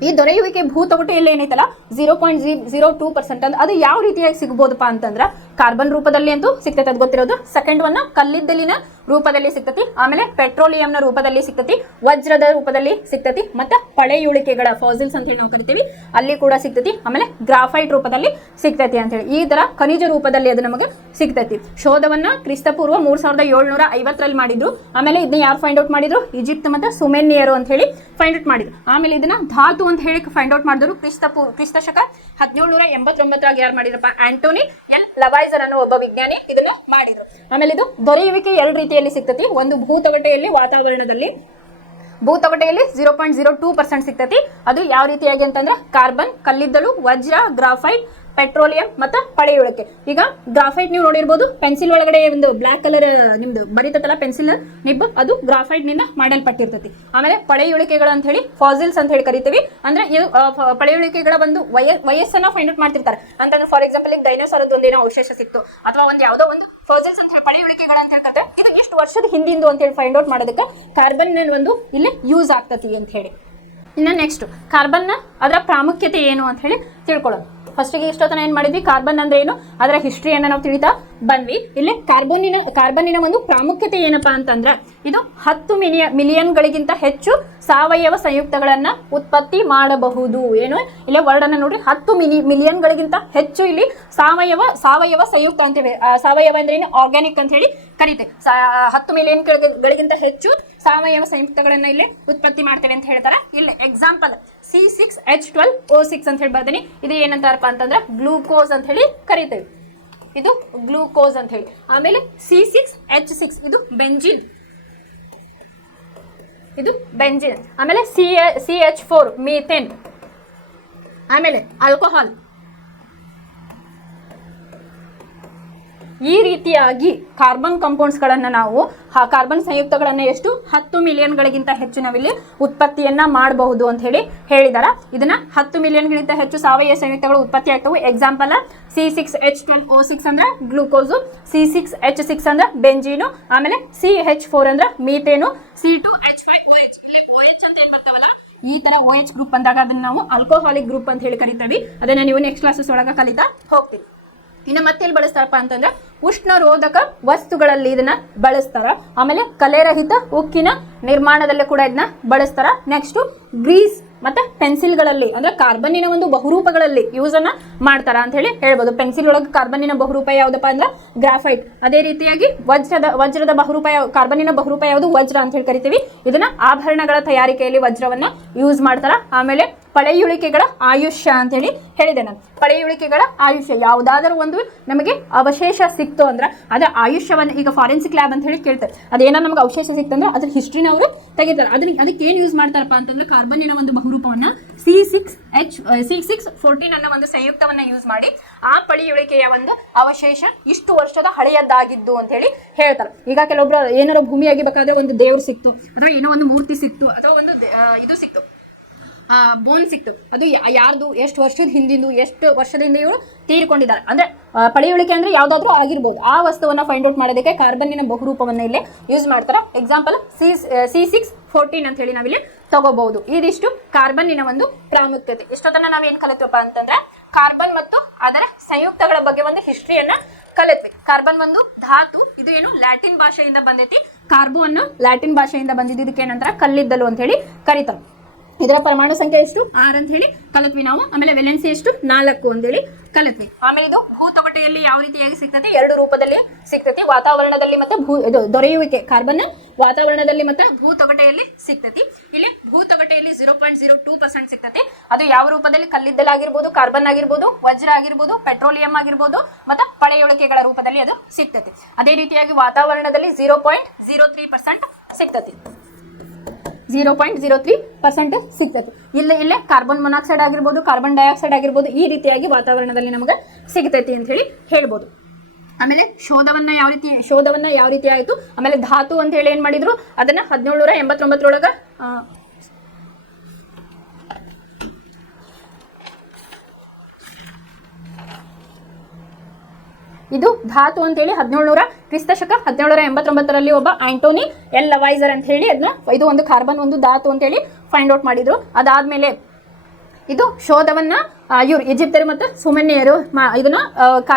ಈ ದೊರೆಯುವಿಕೆ ಭೂತೊಗಟೆಯಲ್ಲಿ ಏನೈತಲ್ಲ? ಜೀರೋ ಪಾಯಿಂಟ್ ಜಿ ಜೀರೋ ಟೂ ಪರ್ಸೆಂಟ್ ಅಂದ್ರೆ ಅದು ಯಾವ ರೀತಿಯಾಗಿ ಸಿಗ್ಬೋದಪ್ಪ ಅಂತಂದ್ರೆ ಕಾರ್ಬನ್ ರೂಪದಲ್ಲಿ ಅಂತೂ ಸಿಗ್ತೈತೆ. ಅದು ಗೊತ್ತಿರೋದು ಸೆಕೆಂಡ್ ಒನ್ ಕಲ್ಲಿದ್ದಲಿನ ರೂಪದಲ್ಲಿ ಸಿಗ್ತತಿ. ಆಮೇಲೆ ಪೆಟ್ರೋಲಿಯಂನ ರೂಪದಲ್ಲಿ ಸಿಗ್ತತಿ. ವಜ್ರದ ರೂಪದಲ್ಲಿ ಸಿಗ್ತತಿ. ಮತ್ತೆ ಪಳೆಯುಳಿಕೆಗಳ ಫಾಸಿಲ್ಸ್ ಅಂತ ಹೇಳಿ ನಾವು ಕರಿತೀವಿ, ಅಲ್ಲಿ ಕೂಡ ಸಿಗ್ತತಿ. ಆಮೇಲೆ ಗ್ರಾಫೈಟ್ ರೂಪದಲ್ಲಿ ಸಿಗ್ತತಿ ಅಂತ ಹೇಳಿ. ಈ ತರ ಖನಿಜ ರೂಪದಲ್ಲಿ ಅದು ನಮಗೆ ಸಿಗ್ತತಿ. ಶೋಧವನ್ನ ಕ್ರಿಸ್ತಪೂರ್ವ ಮೂರ್ ಸಾವಿರದ ಏಳ್ನೂರ ಐವತ್ತರಲ್ಲಿ ಮಾಡಿದ್ರು. ಆಮೇಲೆ ಇದನ್ನ ಯಾರು ಫೈಂಡ್ ಔಟ್ ಮಾಡಿದ್ರು? ಈಜಿಪ್ಟ್ ಮತ್ತೆ ಸುಮೇನಿಯರು ಅಂತ ಹೇಳಿ ಫೈಂಡ್ ಔಟ್ ಮಾಡಿದ್ರು. ಆಮೇಲೆ ಇದನ್ನ ಧಾತು ಅಂತ ಹೇಳಿ ಫೈಂಡ್ ಔಟ್ ಮಾಡಿದ್ರು ಕ್ರಿಸ್ತಪೂರ್ ಕ್ರಿಸ್ತ ಶಕ ಹದಿನೇಳುನೂರ ಎಂಬತ್ತೊಂಬತ್ತರಾಗ ಯಾರು ಮಾಡಿದ್ರಪ್ಪ? ಆಂಟೋನಿ ಎಲ್ ಲವೈಸರ್ ಅನ್ನೋ ಒಬ್ಬ ವಿಜ್ಞಾನಿ ಇದನ್ನ ಮಾಡಿದ್ರು. ಆಮೇಲೆ ಇದು ದೊರೆಯುವಿಕೆ ಎರಡು ರೀತಿಯಲ್ಲಿ ಸಿಗ್ತತಿ. ಒಂದು ಭೂತಗಟೆಯಲ್ಲಿ ವಾತಾವರಣದಲ್ಲಿ ಭೂತಗಟೆಯಲ್ಲಿ zero point zero two percent ಸಿಗ್ತತಿ. ಅದು ಯಾವ ರೀತಿಯಾಗಿ ಅಂತಂದ್ರೆ ಕಾರ್ಬನ್, ಕಲ್ಲಿದ್ದಲು, ವಜ್ರ, ಗ್ರಾಫೈಟ್, ಪೆಟ್ರೋಲಿಯಂ ಮತ್ತು ಪಳೆಯುಳಿಕೆ ಈಗ ಗ್ರಾಫೈಟ್ ನೀವು ನೋಡಿರ್ಬೋದು, ಪೆನ್ಸಿಲ್ ಒಳಗಡೆ ಒಂದು ಬ್ಲಾಕ್ ಕಲರ್, ನಿಮ್ದು ಬರೀತತ್ತಲ್ಲ ಪೆನ್ಸಿಲ್ ನಿಬ್ ಅದು ಗ್ರಾಫೈಟ್ನಿಂದ ಮಾಡಲ್ಪಟ್ಟಿರ್ತೈತಿ. ಆಮೇಲೆ ಪಳೆಯುಳಿಕೆಗಳು ಅಂತ ಹೇಳಿ ಫಾಸಿಲ್ಸ್ ಅಂತ ಹೇಳಿ ಕರಿತೀವಿ. ಅಂದ್ರೆ ಇದು ಪಳೆಯುಳಿಕೆಗಳ ಒಂದು ವಯ, ವಯಸ್ಸನ್ನ ಫೈಂಡ್ ಔಟ್ ಮಾಡ್ತಿರ್ತಾರೆ. ಅಂತಂದ್ರೆ ಫಾರ್ ಎಕ್ಸಾಂಪಲ್ ಈಗ ಡೈನೋಸಾರದ್ದು ಒಂದೇನೋ ಅವಶೇಷ ಸಿಕ್ತು. ಅಥವಾ ಒಂದು ಯಾವುದೋ ಒಂದು ಫಾಸಿಲ್ಸ್ ಅಂತ ಹೇಳಿ ಅಂತ ಹೇಳ್ತಾರೆ. ಇದು ಎಷ್ಟು ವರ್ಷದ ಹಿಂದಿಂದು ಅಂತ ಹೇಳಿ ಫೈಂಡ್ ಔಟ್ ಮಾಡೋದಕ್ಕೆ ಕಾರ್ಬನ್ ಒಂದು ಇಲ್ಲಿ ಯೂಸ್ ಆಗ್ತತಿ ಅಂತ ಹೇಳಿ. ಇನ್ನು ನೆಕ್ಸ್ಟ್ ಕಾರ್ಬನ್ನ ಅದರ ಪ್ರಾಮುಖ್ಯತೆ ಏನು ಅಂತ ಹೇಳಿ ತಿಳ್ಕೊಳ್ಳೋಣ. ಫಸ್ಟಿಗೆ ಇಷ್ಟೊತ್ತನ ಏನು ಮಾಡಿದ್ವಿ? ಕಾರ್ಬನ್ ಅಂದ್ರೆ ಏನು? ಅದರ ಹಿಸ್ಟ್ರಿಯನ್ನು ನಾವು ತಿಳಿತಾ ಬಂದ್ವಿ. ಇಲ್ಲಿ ಕಾರ್ಬನ್ನಿನ ಕಾರ್ಬನ್ನಿನ ಒಂದು ಪ್ರಾಮುಖ್ಯತೆ ಏನಪ್ಪಾ ಅಂತಂದ್ರೆ, ಇದು ಹತ್ತು ಮಿಲಿಯ, ಮಿಲಿಯನ್ಗಳಿಗಿಂತ ಹೆಚ್ಚು ಸಾವಯವ ಸಂಯುಕ್ತಗಳನ್ನ ಉತ್ಪತ್ತಿ ಮಾಡಬಹುದು. ಏನು? ಇಲ್ಲಿ ವರ್ಡ್ ಅನ್ನ ನೋಡಿ, ಹತ್ತು ಮಿಲಿ, ಮಿಲಿಯನ್ಗಳಿಗಿಂತ ಹೆಚ್ಚು ಇಲ್ಲಿ ಸಾವಯವ ಸಾವಯವ ಸಂಯುಕ್ತ ಅಂತ ಹೇಳಿ ಸಾವಯವ ಅಂದ್ರೆ ಏನು? ಆರ್ಗ್ಯಾನಿಕ್ ಅಂತ ಹೇಳಿ ಕರೀತೆ ಸಾ- ಹತ್ತು ಮಿಲಿಯನ್ ಗಳಿಗಿಂತ ಹೆಚ್ಚು ಸಾವಯವ ಸಂಯುಕ್ತಗಳನ್ನ ಇಲ್ಲಿ ಉತ್ಪತ್ತಿ ಮಾಡ್ತೇವೆ ಅಂತ ಹೇಳ್ತಾರೆ. ಇಲ್ಲಿ example C six H twelve O six ಅಂತ ಹೇಳಿ ಬರ್ತೀನಿ ಇದು ಏನಂತಾರಪ್ಪ ಅಂತಂದ್ರೆ ಗ್ಲೂಕೋಸ್ ಅಂತ ಹೇಳಿ ಕರಿತೇವೆ. ಇದು ಗ್ಲೂಕೋಸ್ ಅಂತ ಹೇಳಿ. ಆಮೇಲೆ ಸಿ ಸಿಕ್ಸ್ ಎಚ್ ಸಿಕ್ಸ್ ಇದು ಬೆಂಜಿನ್ ಇದು ಬೆಂಜಿನ್ ಆಮೇಲೆ C C H four methane ಆಮೇಲೆ ಆಲ್ಕೋಹಾಲ್ ಈ ರೀತಿಯಾಗಿ ಕಾರ್ಬನ್ ಕಾಂಪೌಂಡ್ಸ್ಗಳನ್ನು ನಾವು ಕಾರ್ಬನ್ ಸಂಯುಕ್ತಗಳನ್ನು ಎಷ್ಟು? ಹತ್ತು ಮಿಲಿಯನ್ಗಳಿಗಿಂತ ಹೆಚ್ಚು ನಾವಿಲ್ಲಿ ಉತ್ಪತ್ತಿಯನ್ನ ಮಾಡಬಹುದು ಅಂತ ಹೇಳಿ ಹೇಳಿದಾರ. ಇದನ್ನ ಹತ್ತು ಮಿಲಿಯನ್ಗಿಂತ ಹೆಚ್ಚು ಸಾವಯವ ಸಂಯುಕ್ತಗಳು ಉತ್ಪತ್ತಿ ಆಗ್ತವೆ. Example C six H twelve O six ಅಂದ್ರೆ glucose C six H six ಅಂದ್ರೆ ಬೆಂಜೀನು ಆಮೇಲೆ ಸಿ ಎಚ್ ಫೋರ್ ಅಂದ್ರೆ methane C two H five O H ಇಲ್ಲಿ ಓ ಎಚ್ ಅಂತ ಏನ್ ಬರ್ತಾವಲ್ಲ? ಈ ತರ ಓ ಎಚ್ ಗ್ರೂಪ್ ಅಂದಾಗ ಅದನ್ನ ನಾವು ಆಲ್ಕೋಹಾಲಿಕ್ ಗ್ರೂಪ್ ಅಂತ ಹೇಳಿ ಕರಿತೀವಿ. ಅದನ್ನ ನೀವು ನೆಕ್ಸ್ಟ್ ಕ್ಲಾಸಸ್ ಒಳಗೆ ಕಲಿತಾ ಹೋಗ್ತೀವಿ ಇನ್ನು ಮತ್ತೆ ಬಳಸ್ತಾರಪ್ಪ ಅಂತಂದ್ರೆ ಉಷ್ಣ ರೋಧಕ ವಸ್ತುಗಳಲ್ಲಿ ಇದನ್ನ ಬಳಸ್ತಾರ. ಆಮೇಲೆ ಕಲೆರಹಿತ ಉಕ್ಕಿನ ನಿರ್ಮಾಣದಲ್ಲಿ ಕೂಡ ಇದನ್ನ ಬಳಸ್ತಾರ. ನೆಕ್ಸ್ಟ್ ಗ್ರೀಸ್ ಮತ್ತೆ ಪೆನ್ಸಿಲ್ಗಳಲ್ಲಿ ಅಂದ್ರೆ ಕಾರ್ಬನ್ನಿನ ಒಂದು ಬಹುರೂಪಗಳಲ್ಲಿ ಯೂಸ್ ಅನ್ನ ಮಾಡ್ತಾರ ಅಂತ ಹೇಳಿ ಹೇಳ್ಬೋದು. ಪೆನ್ಸಿಲ್ ಒಳಗೆ ಕಾರ್ಬನ್ನಿನ ಬಹುರೂಪ ಯಾವ್ದಪ್ಪ ಅಂದ್ರೆ ಗ್ರಾಫೈಟ್ ಅದೇ ರೀತಿಯಾಗಿ ವಜ್ರದ ವಜ್ರದ ಬಹುರೂಪ ಕಾರ್ಬನ್ನಿನ ಬಹುರೂಪ ಯಾವುದು ವಜ್ರ ಅಂತ ಹೇಳಿ ಕರಿತೀವಿ. ಇದನ್ನ ಆಭರಣಗಳ ತಯಾರಿಕೆಯಲ್ಲಿ ವಜ್ರವನ್ನ ಯೂಸ್ ಮಾಡ್ತಾರ. ಆಮೇಲೆ ಪಳೆಯುಳಿಕೆಗಳ ಆಯುಷ್ಯ ಅಂತ ಹೇಳಿ ಹೇಳಿದೆ ನಾನು ಪಳೆಯುಳಿಕೆಗಳ ಆಯುಷ್ಯ ಯಾವುದಾದ್ರೂ ಒಂದು ನಮಗೆ ಅವಶೇಷ ಸಿಕ್ತು ಅಂದ್ರೆ ಅದರ ಆಯುಷ್ಯವನ್ನು ಈಗ ಫಾರೆನ್ಸಿಕ್ ಲ್ಯಾಬ್ ಅಂತ ಹೇಳಿ ಕೇಳ್ತಾರೆ. ಅದೇನೋ ನಮ್ಗೆ ಅವಶೇಷ ಸಿಕ್ತಂದ್ರೆ ಅದ್ರ ಹಿಸ್ಟ್ರಿನ ಅವರು ತೆಗಿತಾರೆ. ಅದನ್ನ ಅದಕ್ಕೆ ಏನು ಯೂಸ್ ಮಾಡ್ತಾರಪ್ಪ ಅಂತಂದ್ರೆ ಕಾರ್ಬನ್ನಿನ ಒಂದು ಬಹುರೂಪವನ್ನ C six H C six fourteen ಅನ್ನೋ ಒಂದು ಸಂಯುಕ್ತವನ್ನ ಯೂಸ್ ಮಾಡಿ ಆ ಪಳಿಯುಳಿಕೆಯ ಒಂದು ಅವಶೇಷ ಇಷ್ಟು ವರ್ಷದ ಹಳೆಯದ್ದಾಗಿದ್ದು ಅಂತ ಹೇಳಿ ಹೇಳ್ತಾರೆ. ಈಗ ಕೆಲವೊಬ್ರು ಏನಾರ ಭೂಮಿ ಆಗಿಬೇಕಾದ್ರೆ ಒಂದು ದೇವ್ರು ಸಿಕ್ತು, ಅಥವಾ ಏನೋ ಒಂದು ಮೂರ್ತಿ ಸಿಕ್ತು, ಅಥವಾ ಒಂದು ಇದು ಸಿಕ್ತು. ಬೋನ್ ಸಿಕ್ತು. ಅದು ಯಾರ್ದು, ಎಷ್ಟು ವರ್ಷದ ಹಿಂದಿಂದು, ಎಷ್ಟು ವರ್ಷದಿಂದ ಇವರು ತೀರಿಕೊಂಡಿದ್ದಾರೆ. ಅಂದ್ರೆ ಪಳಿಯುಳಿಕೆ ಪಳೆಯುಳಿಕೆ ಅಂದ್ರೆ ಯಾವ್ದಾದ್ರು ಆಗಿರ್ಬೋದು. ಆ ವಸ್ತುವನ್ನ ಫೈಂಡ್ ಔಟ್ ಮಾಡೋದಕ್ಕೆ ಕಾರ್ಬನ್ನಿನ ಬಹುರೂಪವನ್ನ ಇಲ್ಲಿ ಯೂಸ್ ಮಾಡ್ತಾರೆ. Example C C six fourteen ಅಂತ ಹೇಳಿ ನಾವಿಲ್ಲಿ ತಗೋಬಹುದು. ಇದಿಷ್ಟು ಕಾರ್ಬನ್ನಿನ ಒಂದು ಪ್ರಾಮುಖ್ಯತೆ. ಇಷ್ಟೊತ್ತನ ನಾವೇನ್ ಕಲಿತ್ವಪ್ಪ ಅಂತಂದ್ರೆ, ಕಾರ್ಬನ್ ಮತ್ತು ಅದರ ಸಂಯುಕ್ತಗಳ ಬಗ್ಗೆ ಒಂದು ಹಿಸ್ಟ್ರಿಯನ್ನ ಕಲಿತ್ವಿ. ಕಾರ್ಬನ್ ಒಂದು ಧಾತು, ಇದು ಏನು? ಲ್ಯಾಟಿನ್ ಭಾಷೆಯಿಂದ ಬಂದೈತಿ. ಕಾರ್ಬೋ ಅನ್ನು ಲ್ಯಾಟಿನ್ ಭಾಷೆಯಿಂದ ಬಂದಿದ್ದು ಇದಕ್ಕೆ ಏನಂತಾರೆ? ಕಲ್ಲಿದ್ದಲು ಅಂತ ಹೇಳಿ ಕರೀತಾರೆ. ಇದರ ಪರಮಾಣು ಸಂಖ್ಯೆ ಎಷ್ಟು? ಆರ್ ಅಂತ ಹೇಳಿ ಕಲತ್ವಿ ನಾವು. ಆಮೇಲೆ ವೆಲೆನ್ಸಿ ಎಷ್ಟು? ನಾಲ್ಕು ಅಂತೇಳಿ ಕಲತ್ವಿ. ಆಮೇಲೆ ಇದು ಭೂತೊಗಟೆಯಲ್ಲಿ ಯಾವ ರೀತಿಯಾಗಿ ಸಿಗ್ತದೆ? ಎರಡು ರೂಪದಲ್ಲಿ ಸಿಗ್ತತಿ. ವಾತಾವರಣದಲ್ಲಿ ಮತ್ತೆ ಭೂ ಇದು ದೊರೆಯುವಿಕೆ ಕಾರ್ಬನ್ ವಾತಾವರಣದಲ್ಲಿ ಮತ್ತೆ ಭೂತೊಗಟೆಯಲ್ಲಿ ಸಿಗ್ತತಿ. ಇಲ್ಲಿ ಭೂತೊಗಟೆಯಲ್ಲಿ zero point zero two percent ಸಿಗ್ತತಿ. ಅದು ಯಾವ ರೂಪದಲ್ಲಿ? ಕಲ್ಲಿದ್ದಲಾಗಿರ್ಬೋದು ಕಾರ್ಬನ್ ಆಗಿರ್ಬೋದು ವಜ್ರ ಆಗಿರ್ಬೋದು ಪೆಟ್ರೋಲಿಯಂ ಆಗಿರ್ಬೋದು ಮತ್ತೆ ಪಳೆಯುಳಿಕೆಗಳ ರೂಪದಲ್ಲಿ ಅದು ಸಿಗ್ತತಿ. ಅದೇ ರೀತಿಯಾಗಿ ವಾತಾವರಣದಲ್ಲಿ zero point zero three percent ಸಿಗ್ತತಿ. Zero point zero three percent ಸಿಗ್ತೈತಿ ಇಲ್ಲೇ ಇಲ್ಲೇ ಕಾರ್ಬನ್ ಮೊನಾಕ್ಸೈಡ್ ಆಗಿರ್ಬೋದು ಕಾರ್ಬನ್ ಡೈಆಕ್ಸೈಡ್ ಆಗಿರ್ಬೋದು, ಈ ರೀತಿಯಾಗಿ ವಾತಾವರಣದಲ್ಲಿ ನಮಗೆ ಸಿಗ್ತೈತಿ ಅಂತ ಹೇಳಿ ಹೇಳ್ಬೋದು. ಆಮೇಲೆ ಶೋಧವನ್ನ ಯಾವ ರೀತಿ, ಶೋಧವನ್ನ ಯಾವ ರೀತಿ ಆಯಿತು? ಆಮೇಲೆ ಧಾತು ಅಂತ ಹೇಳಿ ಏನು ಮಾಡಿದ್ರು? ಅದನ್ನ ಹದಿನೇಳುನೂರ ಎಂಬತ್ತೊಂಬತ್ತರೊಳಗ ಇದು ಧಾತು ಅಂತೇಳಿ ಹದಿನೇಳುನೂರ ಕ್ರಿಸ್ತಶಕ ಹದಿನೇಳರ ಎಂಬತ್ತೊಂಬತ್ತರಲ್ಲಿ ಒಬ್ಬ ಆಂಟೋನಿ ಎಲ್ ಲವೈಸರ್ ಅಂತ ಹೇಳಿ ಅದನ್ನ ಇದು ಒಂದು ಕಾರ್ಬನ್ ಒಂದು ಧಾತು ಅಂತೇಳಿ ಫೈಂಡ್ ಔಟ್ ಮಾಡಿದ್ರು. ಅದಾದ್ಮೇಲೆ ಇದು ಶೋಧವನ್ನ ಇವ್ರು ಈಜಿಪ್ತರು ಮತ್ತು ಸುಮನ್ಯರು ಮಾ- ಇದನ್ನ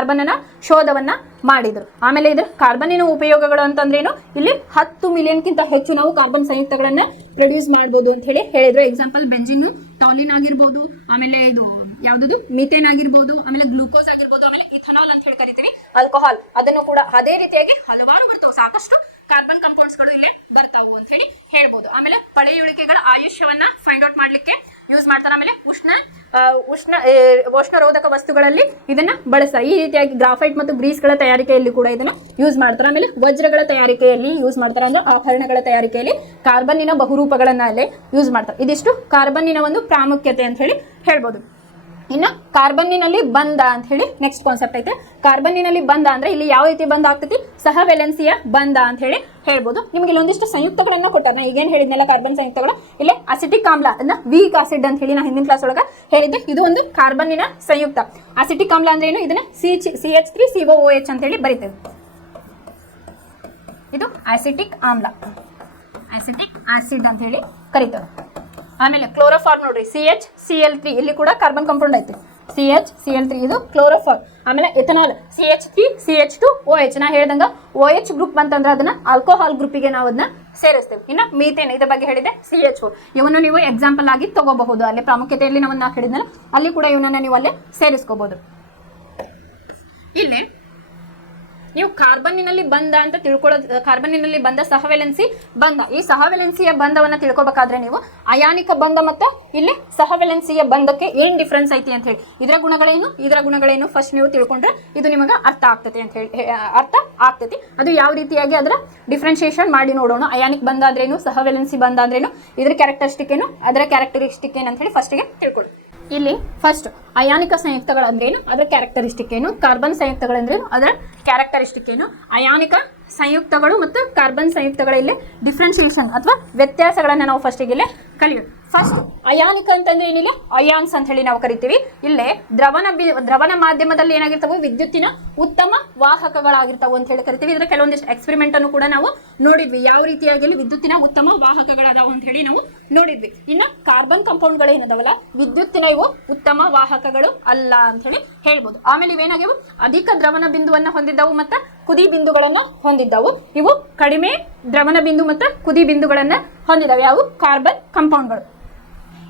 ಅನ್ನ ಶೋಧವನ್ನ ಮಾಡಿದ್ರು. ಆಮೇಲೆ ಇದು ಕಾರ್ಬನಿನ ಉಪಯೋಗಗಳು ಅಂತಂದ್ರೇನು? ಇಲ್ಲಿ ಹತ್ತು ಮಿಲಿಯನ್ಗಿಂತ ಹೆಚ್ಚು ನಾವು ಕಾರ್ಬನ್ ಸಂಯುಕ್ತಗಳನ್ನ ಪ್ರೊಡ್ಯೂಸ್ ಮಾಡ್ಬೋದು ಅಂತ ಹೇಳಿ ಹೇಳಿದ್ರು. ಎಕ್ಸಾಂಪಲ್ ಬೆಂಜಿನ್ ಟಾಲಿನ್ ಆಗಿರ್ಬೋದು, ಆಮೇಲೆ ಇದು ಯಾವ್ದು ಮಿಥೇನ್ ಆಗಿರ್ಬೋದು, ಆಮೇಲೆ ಗ್ಲೂಕೋಸ್ ಆಗಿರ್ಬೋದು, ಆಮೇಲೆ ಇಥನಾಲ್ ಅಂತ ಹೇಳಿ ಕರಿತೀವಿ. ಆಲ್ಕೋಹಾಲ್ ಅದನ್ನು ಕೂಡ ಅದೇ ರೀತಿಯಾಗಿ ಹಲವಾರು ಬರ್ತಾವೆ. ಸಾಕಷ್ಟು ಕಾರ್ಬನ್ ಕಂಪೌಂಡ್ಸ್ಗಳು ಇಲ್ಲೇ ಬರ್ತಾವು ಅಂತ ಹೇಳಿ ಹೇಳ್ಬೋದು. ಆಮೇಲೆ ಪಳೆಯುಳಿಕೆಗಳ ಆಯುಷ್ಯವನ್ನ ಫೈಂಡ್ ಔಟ್ ಮಾಡ್ಲಿಕ್ಕೆ ಯೂಸ್ ಮಾಡ್ತಾರೆ. ಆಮೇಲೆ ಉಷ್ಣ ಉಷ್ಣ ಉಷ್ಣರೋಧಕ ವಸ್ತುಗಳಲ್ಲಿ ಇದನ್ನ ಬಳಸ್ತಾರೆ. ಈ ರೀತಿಯಾಗಿ ಗ್ರಾಫೈಟ್ ಮತ್ತು ಗ್ರೀಸ್ಗಳ ತಯಾರಿಕೆಯಲ್ಲಿ ಕೂಡ ಇದನ್ನು ಯೂಸ್ ಮಾಡ್ತಾರೆ. ಆಮೇಲೆ ವಜ್ರಗಳ ತಯಾರಿಕೆಯಲ್ಲಿ ಯೂಸ್ ಮಾಡ್ತಾರೆ. ಅಂದ್ರೆ ಆಭರಣಗಳ ತಯಾರಿಕೆಯಲ್ಲಿ ಕಾರ್ಬನ್ನಿನ ಬಹುರೂಪಗಳನ್ನ ಅಲ್ಲೇ ಯೂಸ್ ಮಾಡ್ತಾರೆ. ಇದಿಷ್ಟು ಕಾರ್ಬನ್ನಿನ ಒಂದು ಪ್ರಾಮುಖ್ಯತೆ ಅಂತ ಹೇಳಿ ಹೇಳ್ಬೋದು. ಇನ್ನು ಕಾರ್ಬನ್ನಿನಲ್ಲಿ ಬಂಧ ಅಂತ ಹೇಳಿ ನೆಕ್ಸ್ಟ್ ಕಾನ್ಸೆಪ್ಟ್ ಐತೆ. ಕಾರ್ಬನ್ನಿನಲ್ಲಿ ಬಂಧ ಅಂದ್ರೆ ಇಲ್ಲಿ ಯಾವ ರೀತಿ ಬಂಧ ಆಗ್ತೈತಿ? ಸಹವೆಲೆನ್ಸಿಯ ಬಂಧ ಅಂತ ಹೇಳಿ ಹೇಳ್ಬೋದು. ನಿಮ್ಗೆ ಇಲ್ಲೊಂದಿಷ್ಟು ಸಂಯುಕ್ತಗಳನ್ನ ಕೊಟ್ಟಾರ. ಈಗೇನು ಹೇಳಿದ್ನಲ್ಲ ಕಾರ್ಬನ್ ಸಂಯುಕ್ತಗಳು? ಇಲ್ಲಿ ಅಸಿಟಿಕ್ ಆಮ್ಲ, ಅದನ್ನ ವೀಕ್ ಆಸಿಡ್ ಅಂತ ಹೇಳಿ ನಾ ಹಿಂದಿನ ಕ್ಲಾಸ್ ಒಳಗೆ ಹೇಳಿದ್ದೆ. ಇದು ಒಂದು ಕಾರ್ಬನ್ನಿನ ಸಂಯುಕ್ತ. ಅಸಿಟಿಕ್ ಆಮ್ಲ ಅಂದ್ರೆ ಏನು? ಇದನ್ನ C C H three C O H ಅಂತ ಹೇಳಿ ಬರೀತೇವೆ. ಇದು ಆಸಿಟಿಕ್ ಆಮ್ಲ. ಆಸಿಟಿಕ್ ಆಸಿಡ್ ಅಂತ ಹೇಳಿ ಕರೀತಾರೆ ಆಮೇಲೆ ಕ್ಲೋರೋಫಾರ್ಮ್ ನೋಡ್ರಿ C H C L three ಇಲ್ಲಿ ಕೂಡ ಕಾರ್ಬನ್ ಕಂಪೌಂಡ್ ಐತಿ. C H C L three ಇದು ಕ್ಲೋರೋಫಾರ್ ಆಮೇಲೆ ethanol C H three C H two O H ನಾ ಹೇಳ್ದಂಗ ಓ ಎಚ್ ಗ್ರೂಪ್ ಬಂತಂದ್ರೆ ಅದನ್ನ ಆಲ್ಕೋಹಾಲ್ ಗ್ರೂಪಿಗೆ ನಾವು ಅದನ್ನ ಸೇರಿಸ್ತೇವೆ. ಇನ್ನು ಮೀಥೇನ್ ಇದ್ರ ಬಗ್ಗೆ ಹೇಳಿದೆ ಸಿ ಎಚ್ ಓ ಇವನ್ನು ನೀವು ಎಕ್ಸಾಂಪಲ್ ಆಗಿ ತಗೋಬಹುದು. ಅಲ್ಲಿ ಪ್ರಾಮುಖ್ಯತೆಯಲ್ಲಿ ನಾವು ನಾ ಹೇಳಿದ್ನಲ್ಲ, ಅಲ್ಲಿ ಕೂಡ ಇವನನ್ನ ನೀವು ಅಲ್ಲೇ ಸೇರಿಸ್ಕೋಬಹುದು. ಇಲ್ಲಿ ನೀವು ಕಾರ್ಬನ್ನಿನಲ್ಲಿ ಬಂದ ಅಂತ ತಿಳ್ಕೊಳ್ಳೋದು ಕಾರ್ಬನ್ನಿನಲ್ಲಿ ಬಂದ ಸಹವೆಲೆನ್ಸಿ ಬಂಧ ಈ ಸಹವೆಲೆನ್ಸಿಯ ಬಂಧವನ್ನ ತಿಳ್ಕೊಬೇಕಾದ್ರೆ ನೀವು ಅಯಾನಿಕ ಬಂಧ ಮತ್ತೆ ಇಲ್ಲಿ ಸಹವೆಲೆನ್ಸಿಯ ಬಂಧಕ್ಕೆ ಏನ್ ಡಿಫ್ರೆನ್ಸ್ ಐತಿ ಅಂತ ಹೇಳಿ. ಇದರ ಗುಣಗಳೇನು? ಇದರ ಗುಣಗಳೇನು? ಫಸ್ಟ್ ನೀವು ತಿಳ್ಕೊಂಡ್ರೆ ಇದು ನಿಮಗೆ ಅರ್ಥ ಆಗ್ತದೆ ಅಂತ ಹೇಳಿ ಅರ್ಥ ಆಗ್ತೈತಿ. ಅದು ಯಾವ ರೀತಿಯಾಗಿ ಅದರ ಡಿಫ್ರೆನ್ಶಿಯೇಷನ್ ಮಾಡಿ ನೋಡೋಣ. ಅಯಾನಿಕ್ ಬಂಧ ಅಂದ್ರೇನು? ಸಹವೆಲೆನ್ಸಿ ಬಂಧ ಅಂದ್ರೇನು? ಇದ್ರ ಕ್ಯಾರೆಕ್ಟರಿಸ್ಟಿಕ್ ಏನು? ಅದರ ಕ್ಯಾರೆಕ್ಟರಿಸ್ಟಿಕ್ ಏನು ಅಂತ ಹೇಳಿ ಫಸ್ಟಿಗೆ ತಿಳ್ಕೊಳ್ಳಿ ಇಲ್ಲಿ ಫಸ್ಟ್ ಅಯಾನಿಕ ಸಂಯುಕ್ತಗಳಂದ್ರೇನು ಅದರ ಕ್ಯಾರೆಕ್ಟರಿಸ್ಟಿಕ್ ಏನು? ಕಾರ್ಬನ್ ಸಂಯುಕ್ತಗಳಂದ್ರೇನು ಅದರ ಕ್ಯಾರೆಕ್ಟರಿಸ್ಟಿಕ್ ಏನು? ಅಯಾನಿಕ ಸಂಯುಕ್ತಗಳು ಮತ್ತು ಕಾರ್ಬನ್ ಸಂಯುಕ್ತಗಳಲ್ಲಿ ಡಿಫ್ರೆನ್ಸಿಯೇಷನ್ ಅಥವಾ ವ್ಯತ್ಯಾಸಗಳನ್ನು ನಾವು ಫಸ್ಟಿಗೆ ಇಲ್ಲೇ ಕಲಿಯೋಣ ಫಸ್ಟ್ ಅಯಾನಿಕ ಅಂತಂದ್ರೆ ಏನಿಲ್ಲ? ಅಯಾನ್ಸ್ ಅಂತ ಹೇಳಿ ನಾವು ಕರಿತೀವಿ. ಇಲ್ಲೇ ದ್ರವನ ದ್ರವನ ಮಾಧ್ಯಮದಲ್ಲಿ ಏನಾಗಿರ್ತವೆ? ವಿದ್ಯುತ್ತಿನ ಉತ್ತಮ ವಾಹಕಗಳಾಗಿರ್ತಾವೆ ಅಂತ ಹೇಳಿ ಕರಿತೀವಿ. ಇದರ ಕೆಲವೊಂದಿಷ್ಟು ಎಕ್ಸ್ಪೆರಿಮೆಂಟ್ ಅನ್ನು ಕೂಡ ನಾವು ನೋಡಿದ್ವಿ. ಯಾವ ರೀತಿಯಾಗಿ ವಿದ್ಯುತ್ತಿನ ಉತ್ತಮ ವಾಹಕಗಳಾದಾವು ಅಂತ ಹೇಳಿ ನಾವು ನೋಡಿದ್ವಿ. ಇನ್ನು ಕಾರ್ಬನ್ ಕಂಪೌಂಡ್ಗಳು ಏನದಾವಲ್ಲ? ವಿದ್ಯುತ್ತಿನ ಇವು ಉತ್ತಮ ವಾಹಕಗಳು ಅಲ್ಲ ಅಂತ ಹೇಳಿ ಹೇಳ್ಬೋದು. ಆಮೇಲೆ ಇವೇನಾಗ್ಯವು ಅಧಿಕ ದ್ರವನ ಬಿಂದುವನ್ನು ಹೊಂದಿದ್ದವು ಮತ್ತೆ ಕುದಿ ಬಿಂದುಗಳನ್ನು ಹೊಂದಿದ್ದವು. ಇವು ಕಡಿಮೆ ದ್ರವನ ಬಿಂದು ಮತ್ತು ಕುದಿ ಬಿಂದುಗಳನ್ನ ಹೊಂದಿದವೆ. ಯಾವು ಕಾರ್ಬನ್ ಕಂಪೌಂಡ್ಗಳು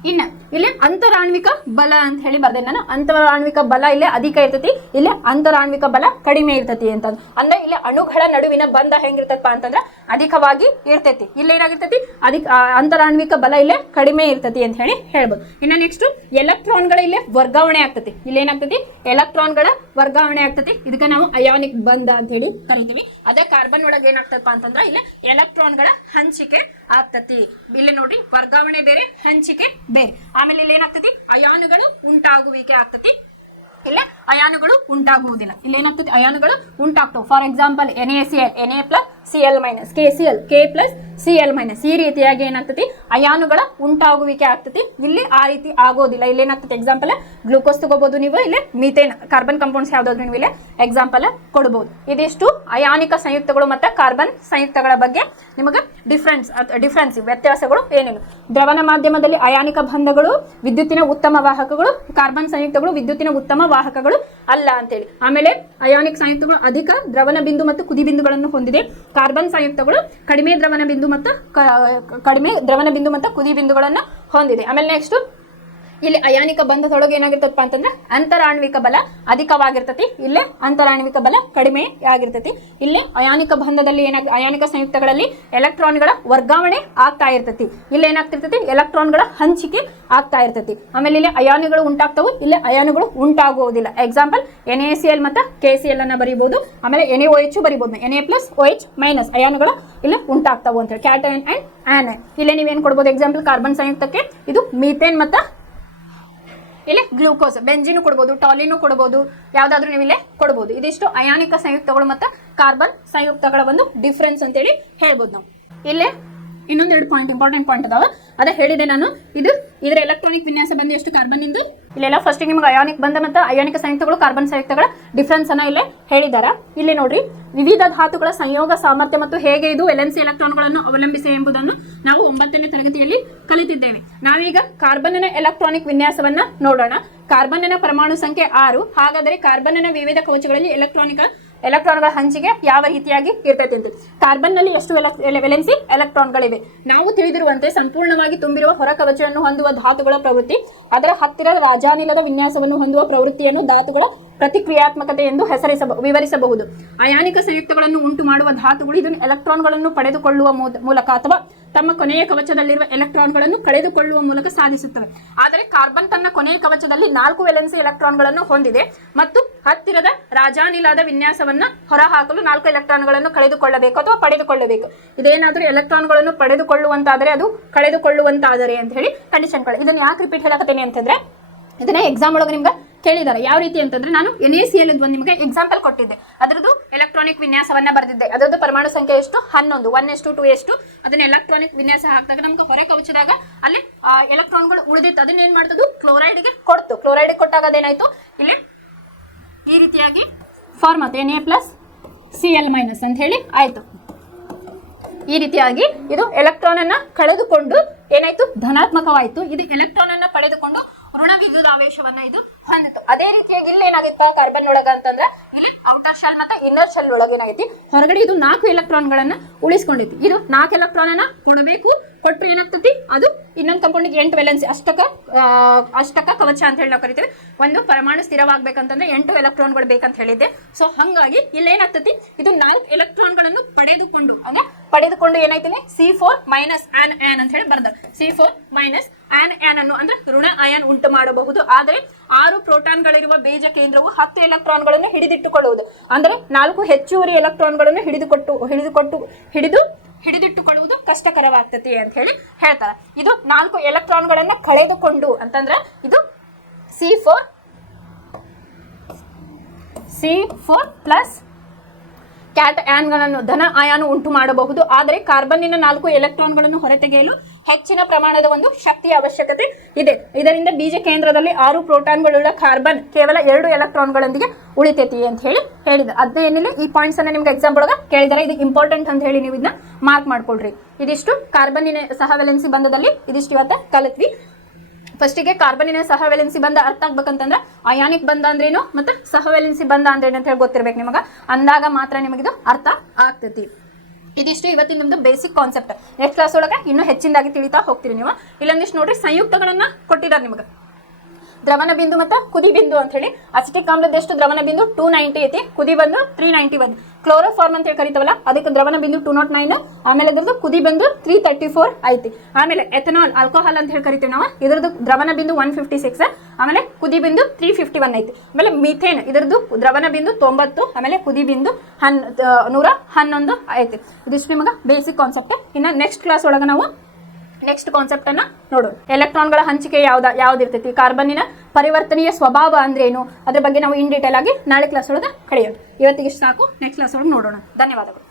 ಇನ್ನು ಇಲ್ಲಿ ಅಂತರಾಣ್ವಿಕ ಬಲ ಅಂತ ಹೇಳಿ ಬರ್ದೆ ನಾನು. ಅಂತರಾಣ್ವಿಕ ಬಲ ಇಲ್ಲಿ ಅಧಿಕ ಇರ್ತೈತಿ, ಇಲ್ಲಿ ಅಂತರಾಣ್ವಿಕ ಬಲ ಕಡಿಮೆ ಇರ್ತೈತಿ ಅಂತ ಅಂದ್ರೆ ಇಲ್ಲಿ ಅಣುಗಳ ನಡುವಿನ ಬಂಧ ಹೆಂಗಿರ್ತಪ್ಪ ಅಂತಂದ್ರೆ ಅಧಿಕವಾಗಿ ಇರ್ತೈತಿ. ಇಲ್ಲಿ ಏನಾಗಿರ್ತೈತಿ? ಅಧಿಕ ಅಂತರಾಣ್ವಿಕ ಬಲ ಇಲ್ಲೇ ಕಡಿಮೆ ಇರ್ತೈತಿ ಅಂತ ಹೇಳಿ ಹೇಳ್ಬೋದು. ಇನ್ನು ನೆಕ್ಸ್ಟ್ ಎಲೆಕ್ಟ್ರಾನ್ಗಳ ಇಲ್ಲೇ ವರ್ಗಾವಣೆ ಆಗ್ತತಿ. ಇಲ್ಲಿ ಏನಾಗ್ತೈತಿ? ಎಲೆಕ್ಟ್ರಾನ್ಗಳ ವರ್ಗಾವಣೆ ಆಗ್ತತಿ. ಇದಕ್ಕೆ ನಾವು ಅಯಾನಿಕ್ ಬಂಧ ಅಂತ ಹೇಳಿ ಕರಿತೀವಿ. ಅದೇ ಕಾರ್ಬನ್ ಒಳಗೆ ಏನಾಗ್ತಪ್ಪ ಅಂತಂದ್ರೆ ಇಲ್ಲಿ ಎಲೆಕ್ಟ್ರಾನ್ಗಳ ಹಂಚಿಕೆ ಆಗ್ತತಿ. ಇಲ್ಲಿ ನೋಡ್ರಿ ವರ್ಗಾವಣೆ ಬೇರೆ ಹಂಚಿಕೆ ಬೇರೆ ಆಮೇಲೆ ಇಲ್ಲಿ ಏನಾಗ್ತತಿ? ಅಯಾನುಗಳು ಉಂಟಾಗುವಿಕೆ ಆಗ್ತತಿ. ಇಲ್ಲ ಅಯಾನುಗಳು ಉಂಟಾಗುವುದಿಲ್ಲ. ಇಲ್ಲಿ ಏನಾಗ್ತತಿ? ಅಯಾನುಗಳು ಉಂಟಾಗ್ತವೆ. For example N A C L N A plus C L minus K C L K plus C L minus ಈ ರೀತಿಯಾಗಿ ಏನಾಗ್ತತಿ ಅಯಾನುಗಳ ಉಂಟಾಗುವಿಕೆ ಆಗ್ತತಿ ಇಲ್ಲಿ ಆ ರೀತಿ ಆಗೋದಿಲ್ಲ. ಇಲ್ಲಿ ಏನಾಗ್ತದೆ? ಎಕ್ಸಾಂಪಲ್ ಗ್ಲೂಕೋಸ್ ತಗೋಬಹುದು ನೀವು. ಇಲ್ಲಿ ಮೀಥೇನ್ ಕಾರ್ಬನ್ ಕಂಪೌಂಡ್ಸ್ ಯಾವ್ದಾದ್ರು ನೀವು ಇಲ್ಲಿ ಎಕ್ಸಾಂಪಲ್ ಕೊಡಬಹುದು ಇದಿಷ್ಟು ಅಯಾನಿಕ ಸಂಯುಕ್ತಗಳು ಮತ್ತೆ ಕಾರ್ಬನ್ ಸಂಯುಕ್ತಗಳ ಬಗ್ಗೆ ನಿಮಗೆ ಡಿಫ್ರೆನ್ಸ್ ಡಿಫ್ರೆನ್ಸ್ ವ್ಯತ್ಯಾಸಗಳು ಏನೇನು ದ್ರವನ ಮಾಧ್ಯಮದಲ್ಲಿ ಅಯಾನಿಕ ಬಂಧಗಳು, ವಿದ್ಯುತ್ತಿನ ಉತ್ತಮ ವಾಹಕಗಳು ಕಾರ್ಬನ್ ಸಂಯುಕ್ತಗಳು, ವಿದ್ಯುತ್ತಿನ ಉತ್ತಮ ವಾಹಕಗಳು ಅಲ್ಲ ಅಂತೇಳಿ. ಆಮೇಲೆ ಅಯಾನಿಕ್ ಸಂಯುಕ್ತಗಳು ಅಧಿಕ ದ್ರವನ ಬಿಂದು ಮತ್ತು ಕುದಿ ಬಿಂದುಗಳನ್ನು ಹೊಂದಿದೆ. ಕಾರ್ಬನ್ ಸಂಯುಕ್ತಗಳು ಕಡಿಮೆ ದ್ರವನ ಬಿಂದು ಮತ್ತು ಕಡಿಮೆ ದ್ರವನ ಬಿಂದು ಮತ್ತು ಕುದಿ ಬಿಂದುಗಳನ್ನು ಹೊಂದಿದೆ. ಆಮೇಲೆ ನೆಕ್ಸ್ಟ್ ಇಲ್ಲಿ ಅಯಾನಿಕ ಬಂಧದೊಳಗೆ ಏನಾಗಿರ್ತದಪ್ಪ ಅಂತಂದ್ರೆ ಅಂತರಾಣ್ವಿಕ ಬಲ ಅಧಿಕವಾಗಿರ್ತತಿ. ಇಲ್ಲೇ ಅಂತರಾಣ್ವಿಕ ಬಲ ಕಡಿಮೆ ಆಗಿರ್ತತಿ. ಇಲ್ಲಿ ಅಯಾನಿಕ ಬಂಧದಲ್ಲಿ ಏನಾಗ, ಅಯಾನಿಕ ಸಂಯುಕ್ತಗಳಲ್ಲಿ ಎಲೆಕ್ಟ್ರಾನ್ಗಳ ವರ್ಗಾವಣೆ ಆಗ್ತಾ ಇರ್ತತಿ. ಇಲ್ಲಿ ಏನಾಗ್ತಿರ್ತತಿ? ಎಲೆಕ್ಟ್ರಾನ್ಗಳ ಹಂಚಿಕೆ ಆಗ್ತಾ ಇರ್ತತಿ. ಆಮೇಲೆ ಇಲ್ಲಿ ಅಯಾನುಗಳು ಉಂಟಾಗ್ತವು, ಇಲ್ಲಿ ಅಯಾನುಗಳು ಉಂಟಾಗುವುದಿಲ್ಲ. Example N A C L ಮತ್ತು ಕೆ ಸಿ ಎಲ್ ಅನ್ನ ಬರೀಬಹುದು ಆಮೇಲೆ N A O H ಬರೀಬಹುದು N A plus O H minus ಅಯಾನುಗಳು ಇಲ್ಲಿ ಉಂಟಾಗ್ತಾವು ಅಂತೇಳಿ ಕ್ಯಾಟನ್ ಅಂಡ್ ಆನ್ ಇಲ್ಲಿ ನೀವೇನು ಕೊಡ್ಬೋದು? ಎಕ್ಸಾಂಪಲ್ ಕಾರ್ಬನ್ ಸಂಯುಕ್ತಕ್ಕೆ ಇದು ಮೀಥೇನ್ ಮತ್ತು ಇಲ್ಲಿ ಗ್ಲೂಕೋಸ್, ಬೆಂಜಿನು ಕೊಡ್ಬೋದು, ಟಾಲಿನು ಕೊಡ್ಬೋದು, ಯಾವ್ದಾದ್ರು ನೀವು ಇಲ್ಲಿ ಕೊಡ್ಬೋದು. ಇದಿಷ್ಟು ಅಯಾನಿಕ ಸಂಯುಕ್ತಗಳು ಮತ್ತು ಕಾರ್ಬನ್ ಸಂಯುಕ್ತಗಳ ಒಂದು ಡಿಫ್ರೆನ್ಸ್ ಅಂತೇಳಿ ಹೇಳ್ಬೋದು ನಾವು. ಇಲ್ಲೇ ಇನ್ನೊಂದೆರಡು ಪಾಯಿಂಟ್ ಇಂಪಾರ್ಟೆಂಟ್ ಪಾಯಿಂಟ್ ಅದಾವ. ಅದೇ ಹೇಳಿದೆ ನಾನು. ಇದು ಇದರ ಎಲೆಕ್ಟ್ರಾನಿಕ್ ವಿನ್ಯಾಸ ಬಂದು ಎಷ್ಟು ಕಾರ್ಬನ್ ಇಂದು ಇಲ್ಲೆಲ್ಲ ಫಸ್ಟಿಗೆ ನಿಮ್ಗೆ ಅಯಾನಿಕ್ ಬಂದ ಮತ್ತು ಅಯಾನಿಕ ಸಂಯುಕ್ತಗಳು ಕಾರ್ಬನ್ ಸಂಯುಕ್ತಗಳ ಡಿಫ್ರೆನ್ಸ್ ಅನ್ನ ಇಲ್ಲಿ ಹೇಳಿದ್ದಾರೆ ಇಲ್ಲಿ ನೋಡ್ರಿ, ವಿವಿಧ ಧಾತುಗಳ ಸಂಯೋಗ ಸಾಮರ್ಥ್ಯ ಮತ್ತು ಹೇಗೆ ಇದು ವೆಲೆನ್ಸಿ ಎಲೆಕ್ಟ್ರಾನ್ಗಳನ್ನು ಅವಲಂಬಿಸಿ ಎಂಬುದನ್ನು ನಾವು ಒಂಬತ್ತನೇ ತರಗತಿಯಲ್ಲಿ ಕಲಿತಿದ್ದೇವೆ. ನಾವೀಗ ಕಾರ್ಬನ್ನ ಎಲೆಕ್ಟ್ರಾನಿಕ್ ವಿನ್ಯಾಸವನ್ನ ನೋಡೋಣ. ಕಾರ್ಬನ್ನಿನ ಪರಮಾಣು ಸಂಖ್ಯೆ ಆರು, ಹಾಗಾದರೆ ಕಾರ್ಬನ್ನ ವಿವಿಧ ಕವಚಗಳಲ್ಲಿ ಎಲೆಕ್ಟ್ರಾನಿಕ ಎಲೆಕ್ಟ್ರಾನ್ಗಳ ಹಂಚಿಕೆ ಯಾವ ರೀತಿಯಾಗಿ ಇರ್ತೈತೆ ಅಂತ. ಕಾರ್ಬನ್ನಲ್ಲಿ ಎಷ್ಟು ವೆಲೆನ್ಸಿ ಎಲೆಕ್ಟ್ರಾನ್ಗಳಿವೆ. ನಾವು ತಿಳಿದಿರುವಂತೆ ಸಂಪೂರ್ಣವಾಗಿ ತುಂಬಿರುವ ಹೊರ ಕವಚವನ್ನು ಹೊಂದುವ ಧಾತುಗಳ ಪ್ರವೃತ್ತಿ, ಅದರ ಹತ್ತಿರ ರಾಜಾನಿಲದ ವಿನ್ಯಾಸವನ್ನು ಹೊಂದುವ ಪ್ರವೃತ್ತಿಯನ್ನು ಧಾತುಗಳ ಪ್ರತಿಕ್ರಿಯಾತ್ಮಕತೆ ಎಂದು ಹೆಸರಿಸಬ, ವಿವರಿಸಬಹುದು. ಅಯಾನಿಕ ಸಂಯುಕ್ತಗಳನ್ನು ಉಂಟು ಮಾಡುವ ಧಾತುಗಳು ಇದನ್ನು ಎಲೆಕ್ಟ್ರಾನ್ಗಳನ್ನು ಪಡೆದುಕೊಳ್ಳುವ ಮೂಲಕ ಅಥವಾ ತಮ್ಮ ಕೊನೆಯ ಕವಚದಲ್ಲಿರುವ ಎಲೆಕ್ಟ್ರಾನ್ಗಳನ್ನು ಕಳೆದುಕೊಳ್ಳುವ ಮೂಲಕ ಸಾಧಿಸುತ್ತವೆ. ಆದರೆ ಕಾರ್ಬನ್ ತನ್ನ ಕೊನೆಯ ಕವಚದಲ್ಲಿ ನಾಲ್ಕು ವೆಲೆನ್ಸಿ ಎಲೆಕ್ಟ್ರಾನ್ಗಳನ್ನು ಹೊಂದಿದೆ ಮತ್ತು ಹತ್ತಿರದ ರಾಜಾನಿಲಾದ ವಿನ್ಯಾಸವನ್ನು ಹೊರಹಾಕಲು ನಾಲ್ಕು ಎಲೆಕ್ಟ್ರಾನ್ಗಳನ್ನು ಕಳೆದುಕೊಳ್ಳಬೇಕು ಅಥವಾ ಪಡೆದುಕೊಳ್ಳಬೇಕು. ಇದೇನಾದರೂ ಎಲೆಕ್ಟ್ರಾನ್ಗಳನ್ನು ಪಡೆದುಕೊಳ್ಳುವಂತಾದರೆ ಅದು ಕಳೆದುಕೊಳ್ಳುವಂತಾದರೆ ಅಂತ ಹೇಳಿ ಕಂಡೀಷನ್ಗಳು ಇದನ್ನು ಯಾಕೆ ರಿಪೀಟ್ ಹೇಳಕತ್ತೇನೆ ಅಂತಂದ್ರೆ, ಇದನ್ನ ಎಕ್ಸಾಮ್ ಒಳಗೆ ನಿಮ್ಗೆ ಕೇಳಿದ್ದಾರೆ. ಯಾವ ರೀತಿ ಅಂತಂದ್ರೆ ನಾನು ಎನ್ ಎ ಸಿ ಎಲ್ ಒಂದು ನಿಮಗೆ ಎಕ್ಸಾಂಪಲ್ ಕೊಟ್ಟಿದ್ದೆ. ಅದರದ್ದು ಎಲೆಕ್ಟ್ರಾನಿಕ್ ವಿನ್ಯಾಸವನ್ನ ಬರೆದಿದ್ದೆ. ಅದರದ್ದು ಪರಮಾಣು ಸಂಖ್ಯೆ ಎಷ್ಟು? ಹನ್ನೊಂದು. ಒನ್ ಎಷ್ಟು? ಟು ಎಷ್ಟು? ಅದನ್ನ ಎಲೆಕ್ಟ್ರಾನಿಕ್ ವಿನ್ಯಾಸ ಹಾಕಿದಾಗ ನಮ್ಗೆ ಹೊರ ಕವಚದಾಗ ಅಲ್ಲಿ ಎಲೆಕ್ಟ್ರಾನ್ಗಳು ಉಳಿದಿತ್ತು. ಅದನ್ನ ಏನ್ ಮಾಡ್ತದ್ದು? ಕ್ಲೋರೈಡ್ಗೆ ಕೊಡ್ತು. ಕ್ಲೋರೈಡ್ ಕೊಟ್ಟಾಗ ಅದೇನಾಯ್ತು? ಇಲ್ಲಿ ಈ ರೀತಿಯಾಗಿ ಫಾರ್ಮ್ ಆಯ್ತು. N A plus C L minus ಅಂತ ಹೇಳಿ ಆಯ್ತು. ಈ ರೀತಿಯಾಗಿ ಇದು ಎಲೆಕ್ಟ್ರಾನ್ ಅನ್ನ ಕಳೆದುಕೊಂಡು ಏನಾಯ್ತು? ಧನಾತ್ಮಕವಾಯಿತು. ಇದು ಎಲೆಕ್ಟ್ರಾನ್ ಅನ್ನ ಪಡೆದುಕೊಂಡು ಆವೇಶವನ್ನ ಇದು? ಹೊಂದಿತ್ತು ಅದೇ ರೀತಿಯಾಗಿ ಇಲ್ಲಿ ಏನಾಗಿತ್ತು? ಕಾರ್ಬನ್ ಒಳಗ ಅಂತಂದ್ರೆ ಇಲ್ಲಿ ಔಟರ್ ಶೆಲ್ ಮತ್ತೆ ಇನ್ನರ್ ಶೆಲ್ ಒಳಗೆ ಏನಾಗೈತಿ ಹೊರಗಡೆ ಇದು ನಾಲ್ಕು ಎಲೆಕ್ಟ್ರಾನ್ ಗಳನ್ನ ಉಳಿಸ್ಕೊಂಡಿತ್ತು ಇದು ನಾಲ್ಕು ಎಲೆಕ್ಟ್ರಾನ್ ಅನ್ನ ಕೊಡಬೇಕು. ಕೊಟ್ರೆ ಏನಾಗ್ತತಿ ಅದು ಇನ್ನೊಂದು ಕಂಪೌಂಡಿಗೆ ಎಂಟು ವೆಲೆನ್ಸಿ ಅಷ್ಟಕ ಅಷ್ಟಕ ಕವಚ ಅಂತ ಹೇಳಿ ನಾವು ಕರಿತೀವಿ. ಒಂದು ಪರಮಾಣು ಸ್ಥಿರವಾಗಬೇಕಂತಂದ್ರೆ ಎಂಟು ಎಲೆಕ್ಟ್ರಾನ್ಗಳು ಬೇಕಂತ ಹೇಳಿದ್ದೆ. ಸೊ ಹಂಗಾಗಿ ಇಲ್ಲಿ ಏನಾಗ್ತತಿ ಇದು ನಾಲ್ಕು ಎಲೆಕ್ಟ್ರಾನ್ಗಳನ್ನು ಪಡೆದುಕೊಂಡು, ಅಂದ್ರೆ ಪಡೆದುಕೊಂಡು ಏನಾಯ್ತೀನಿ C four minus anion ಅಂತ ಹೇಳಿ ಬರ್ದ. C four minus anion ಅನ್ನು, ಅಂದ್ರೆ ಋಣ ಅಯಾನ್ ಉಂಟು ಮಾಡಬಹುದು. ಆದರೆ ಆರು ಪ್ರೋಟಾನ್ಗಳಿರುವ ಬೀಜ ಕೇಂದ್ರವು ಹತ್ತು ಎಲೆಕ್ಟ್ರಾನ್ಗಳನ್ನು ಹಿಡಿದಿಟ್ಟುಕೊಳ್ಳುವುದು. ಅಂದ್ರೆ ನಾಲ್ಕು ಹೆಚ್ಚುವರಿ ಎಲೆಕ್ಟ್ರಾನ್ಗಳನ್ನು ಹಿಡಿದುಕೊಟ್ಟು ಹಿಡಿದುಕೊಟ್ಟು, ಹಿಡಿದು ಹಿಡಿದಿಟ್ಟುಕೊಳ್ಳುವುದು ಕಷ್ಟಕರವಾಗ್ತತಿ ಅಂತ ಹೇಳಿ ಹೇಳ್ತಾರೆ. ಇದು ನಾಲ್ಕು ಎಲೆಕ್ಟ್ರಾನ್ಗಳನ್ನ ಕಳೆದುಕೊಂಡು ಅಂತಂದ್ರೆ ಇದು C four C four plus cat ಆ್ಯನ್ಗಳನ್ನು ಧನ ಆಯಾನು ಉಂಟು ಮಾಡಬಹುದು. ಆದರೆ ಕಾರ್ಬನ್ನಿನ ನಾಲ್ಕು ಎಲೆಕ್ಟ್ರಾನ್ಗಳನ್ನು ಹೊರತೆಗೆಯಲು ಹೆಚ್ಚಿನ ಪ್ರಮಾಣದ ಒಂದು ಶಕ್ತಿಯ ಅವಶ್ಯಕತೆ ಇದೆ. ಇದರಿಂದ ಬೀಜ ಕೇಂದ್ರದಲ್ಲಿ ಆರು ಪ್ರೋಟಾನ್ಗಳುಳ್ಳ ಕಾರ್ಬನ್ ಕೇವಲ ಎರಡು ಎಲೆಕ್ಟ್ರಾನ್ಗಳೊಂದಿಗೆ ಉಳಿತೈತಿ ಅಂತ ಹೇಳಿ ಹೇಳಿದ. ಅದೇ ಏನಿಲ್ಲ, ಈ ಪಾಯಿಂಟ್ಸ್ ಅನ್ನ ನಿಮ್ಗೆ ಎಕ್ಸಾಂಪಲ್ ಒಳಗೆ ಕೇಳಿದಾರೆ. ಇದು ಇಂಪಾರ್ಟೆಂಟ್ ಅಂತ ಹೇಳಿ ನೀವು ಇದನ್ನ ಮಾರ್ಕ್ ಮಾಡ್ಕೊಳ್ರಿ. ಇದಿಷ್ಟು ಕಾರ್ಬನಿನ ಸಹವೆಲೆನ್ಸಿ ಬಂಧದಲ್ಲಿ ಇದಿಷ್ಟು ಇವತ್ತ ಕಲಿತ್ವಿ. ಫಸ್ಟಿಗೆ ಕಾರ್ಬನಿನ ಸಹವೆಲೆನ್ಸಿ ಬಂದ ಅರ್ಥ ಆಗ್ಬೇಕಂತಂದ್ರೆ ಅಯಾನಿಕ್ ಬಂಧ ಅಂದ್ರೇನು ಮತ್ತೆ ಸಹವೆಲೆನ್ಸಿ ಬಂದ ಅಂದ್ರೇನು ಅಂತ ಹೇಳಿ ಗೊತ್ತಿರ್ಬೇಕು ನಿಮಗೆ. ಅಂದಾಗ ಮಾತ್ರ ನಿಮಗಿದು ಅರ್ಥ ಆಗ್ತೈತಿ. ಇದಿಷ್ಟು ಇವತ್ತಿನ ನಮ್ದು ಬೇಸಿಕ್ ಕಾನ್ಸೆಪ್ಟ್ ನೆಕ್ಸ್ಟ್ ಕ್ಲಾಸ್ ಒಳಗೆ ಇನ್ನೂ ಹೆಚ್ಚಿನದಾಗಿ ತಿಳಿತಾ ಹೋಗ್ತೀರಿ ನೀವು. ಇಲ್ಲೊಂದಿಷ್ಟು ನೋಡ್ರಿ, ಸಂಯುಕ್ತಗಳನ್ನ ಕೊಟ್ಟಿದ್ದಾರೆ ನಿಮಗೆ. ದ್ರವಣ ಬಿಂದು ಮತ್ತು ಕುದಿ ಬಿಂದು ಅಂತ ಹೇಳಿ. ಅಸಿಟಿಕ್ ಆಮ್ಲದ ಎಷ್ಟು ದ್ರವಣ ಬಿಂದು? ಟೂ ನೈಂಟಿ ಐತಿ. ಕುದಿ ಬಂದು ತ್ರೀ ನೈಂಟಿ ಒನ್ ಕ್ಲೋರೋಫಾರ್ಮ್ ಅಂತ ಹೇಳಿ ಕರಿತವಲ್ಲ, ಅದಕ್ಕೆ ದ್ರವನ ಬಿಂದು ಟೂ ನಾಟ್ ನೈನ್ ಆಮೇಲೆ ಅದ್ರದ್ದು ಕುದಿ ಬಂದು ತ್ರೀ ತರ್ಟಿ ಫೋರ್ ಐತಿ. ಆಮೇಲೆ ಎಥನಾಲ್ ಆಲ್ಕೋಹಾಲ್ ಅಂತ ಹೇಳಿ ಕರಿತೀವಿ ನಾವು. ಇದ್ರದ್ದು ದ್ರವನ ಬಿಂದು ಒನ್ ಫಿಫ್ಟಿ ಸಿಕ್ಸ್ ಆಮೇಲೆ ಕುದಿ ಬಿಂದು ತ್ರೀ ಫಿಫ್ಟಿ ಒನ್ ಐತಿ. ಆಮೇಲೆ ಮಿಥೇನ್ ಇದ್ರದ್ದು ದ್ರವನ ಬಿಂದು ತೊಂಬತ್ತು, ಆಮೇಲೆ ಕುದಿ ಬಿಂದು ಹನ್ ನೂರ ಹನ್ನೊಂದು ಐತಿ. ಇದಿಷ್ಟು ನಿಮಗೆ ಬೇಸಿಕ್ ಕಾನ್ಸೆಪ್ಟ್ ಇನ್ನು ನೆಕ್ಸ್ಟ್ ಕ್ಲಾಸ್ ಒಳಗೆ ನಾವು ನೆಕ್ಸ್ಟ್ ಕಾನ್ಸೆಪ್ಟ್ ಅನ್ನ ನೋಡು. ಎಲೆಕ್ಟ್ರಾನ್ಗಳ ಹಂಚಿಕೆ ಯಾವ್ದ ಯಾವ್ದಿರ್ತೈತಿ? ಕಾರ್ಬನ್ನಿನ ಪರಿವರ್ತನೀಯ ಸ್ವಭಾವ ಅಂದ್ರೆ ಏನು? ಅದ್ರ ಬಗ್ಗೆ ನಾವು ಇನ್ ಡೀಟೇಲ್ ಆಗಿ ನಾಳೆ ಕ್ಲಾಸ್ ಒಳಗೆ ಕಳೆಯೋಣ ಇವತ್ತಿಗೆ ಸಾಕು. ನೆಕ್ಸ್ಟ್ ಕ್ಲಾಸ್ ಒಳಗೆ ನೋಡೋಣ. ಧನ್ಯವಾದಗಳು.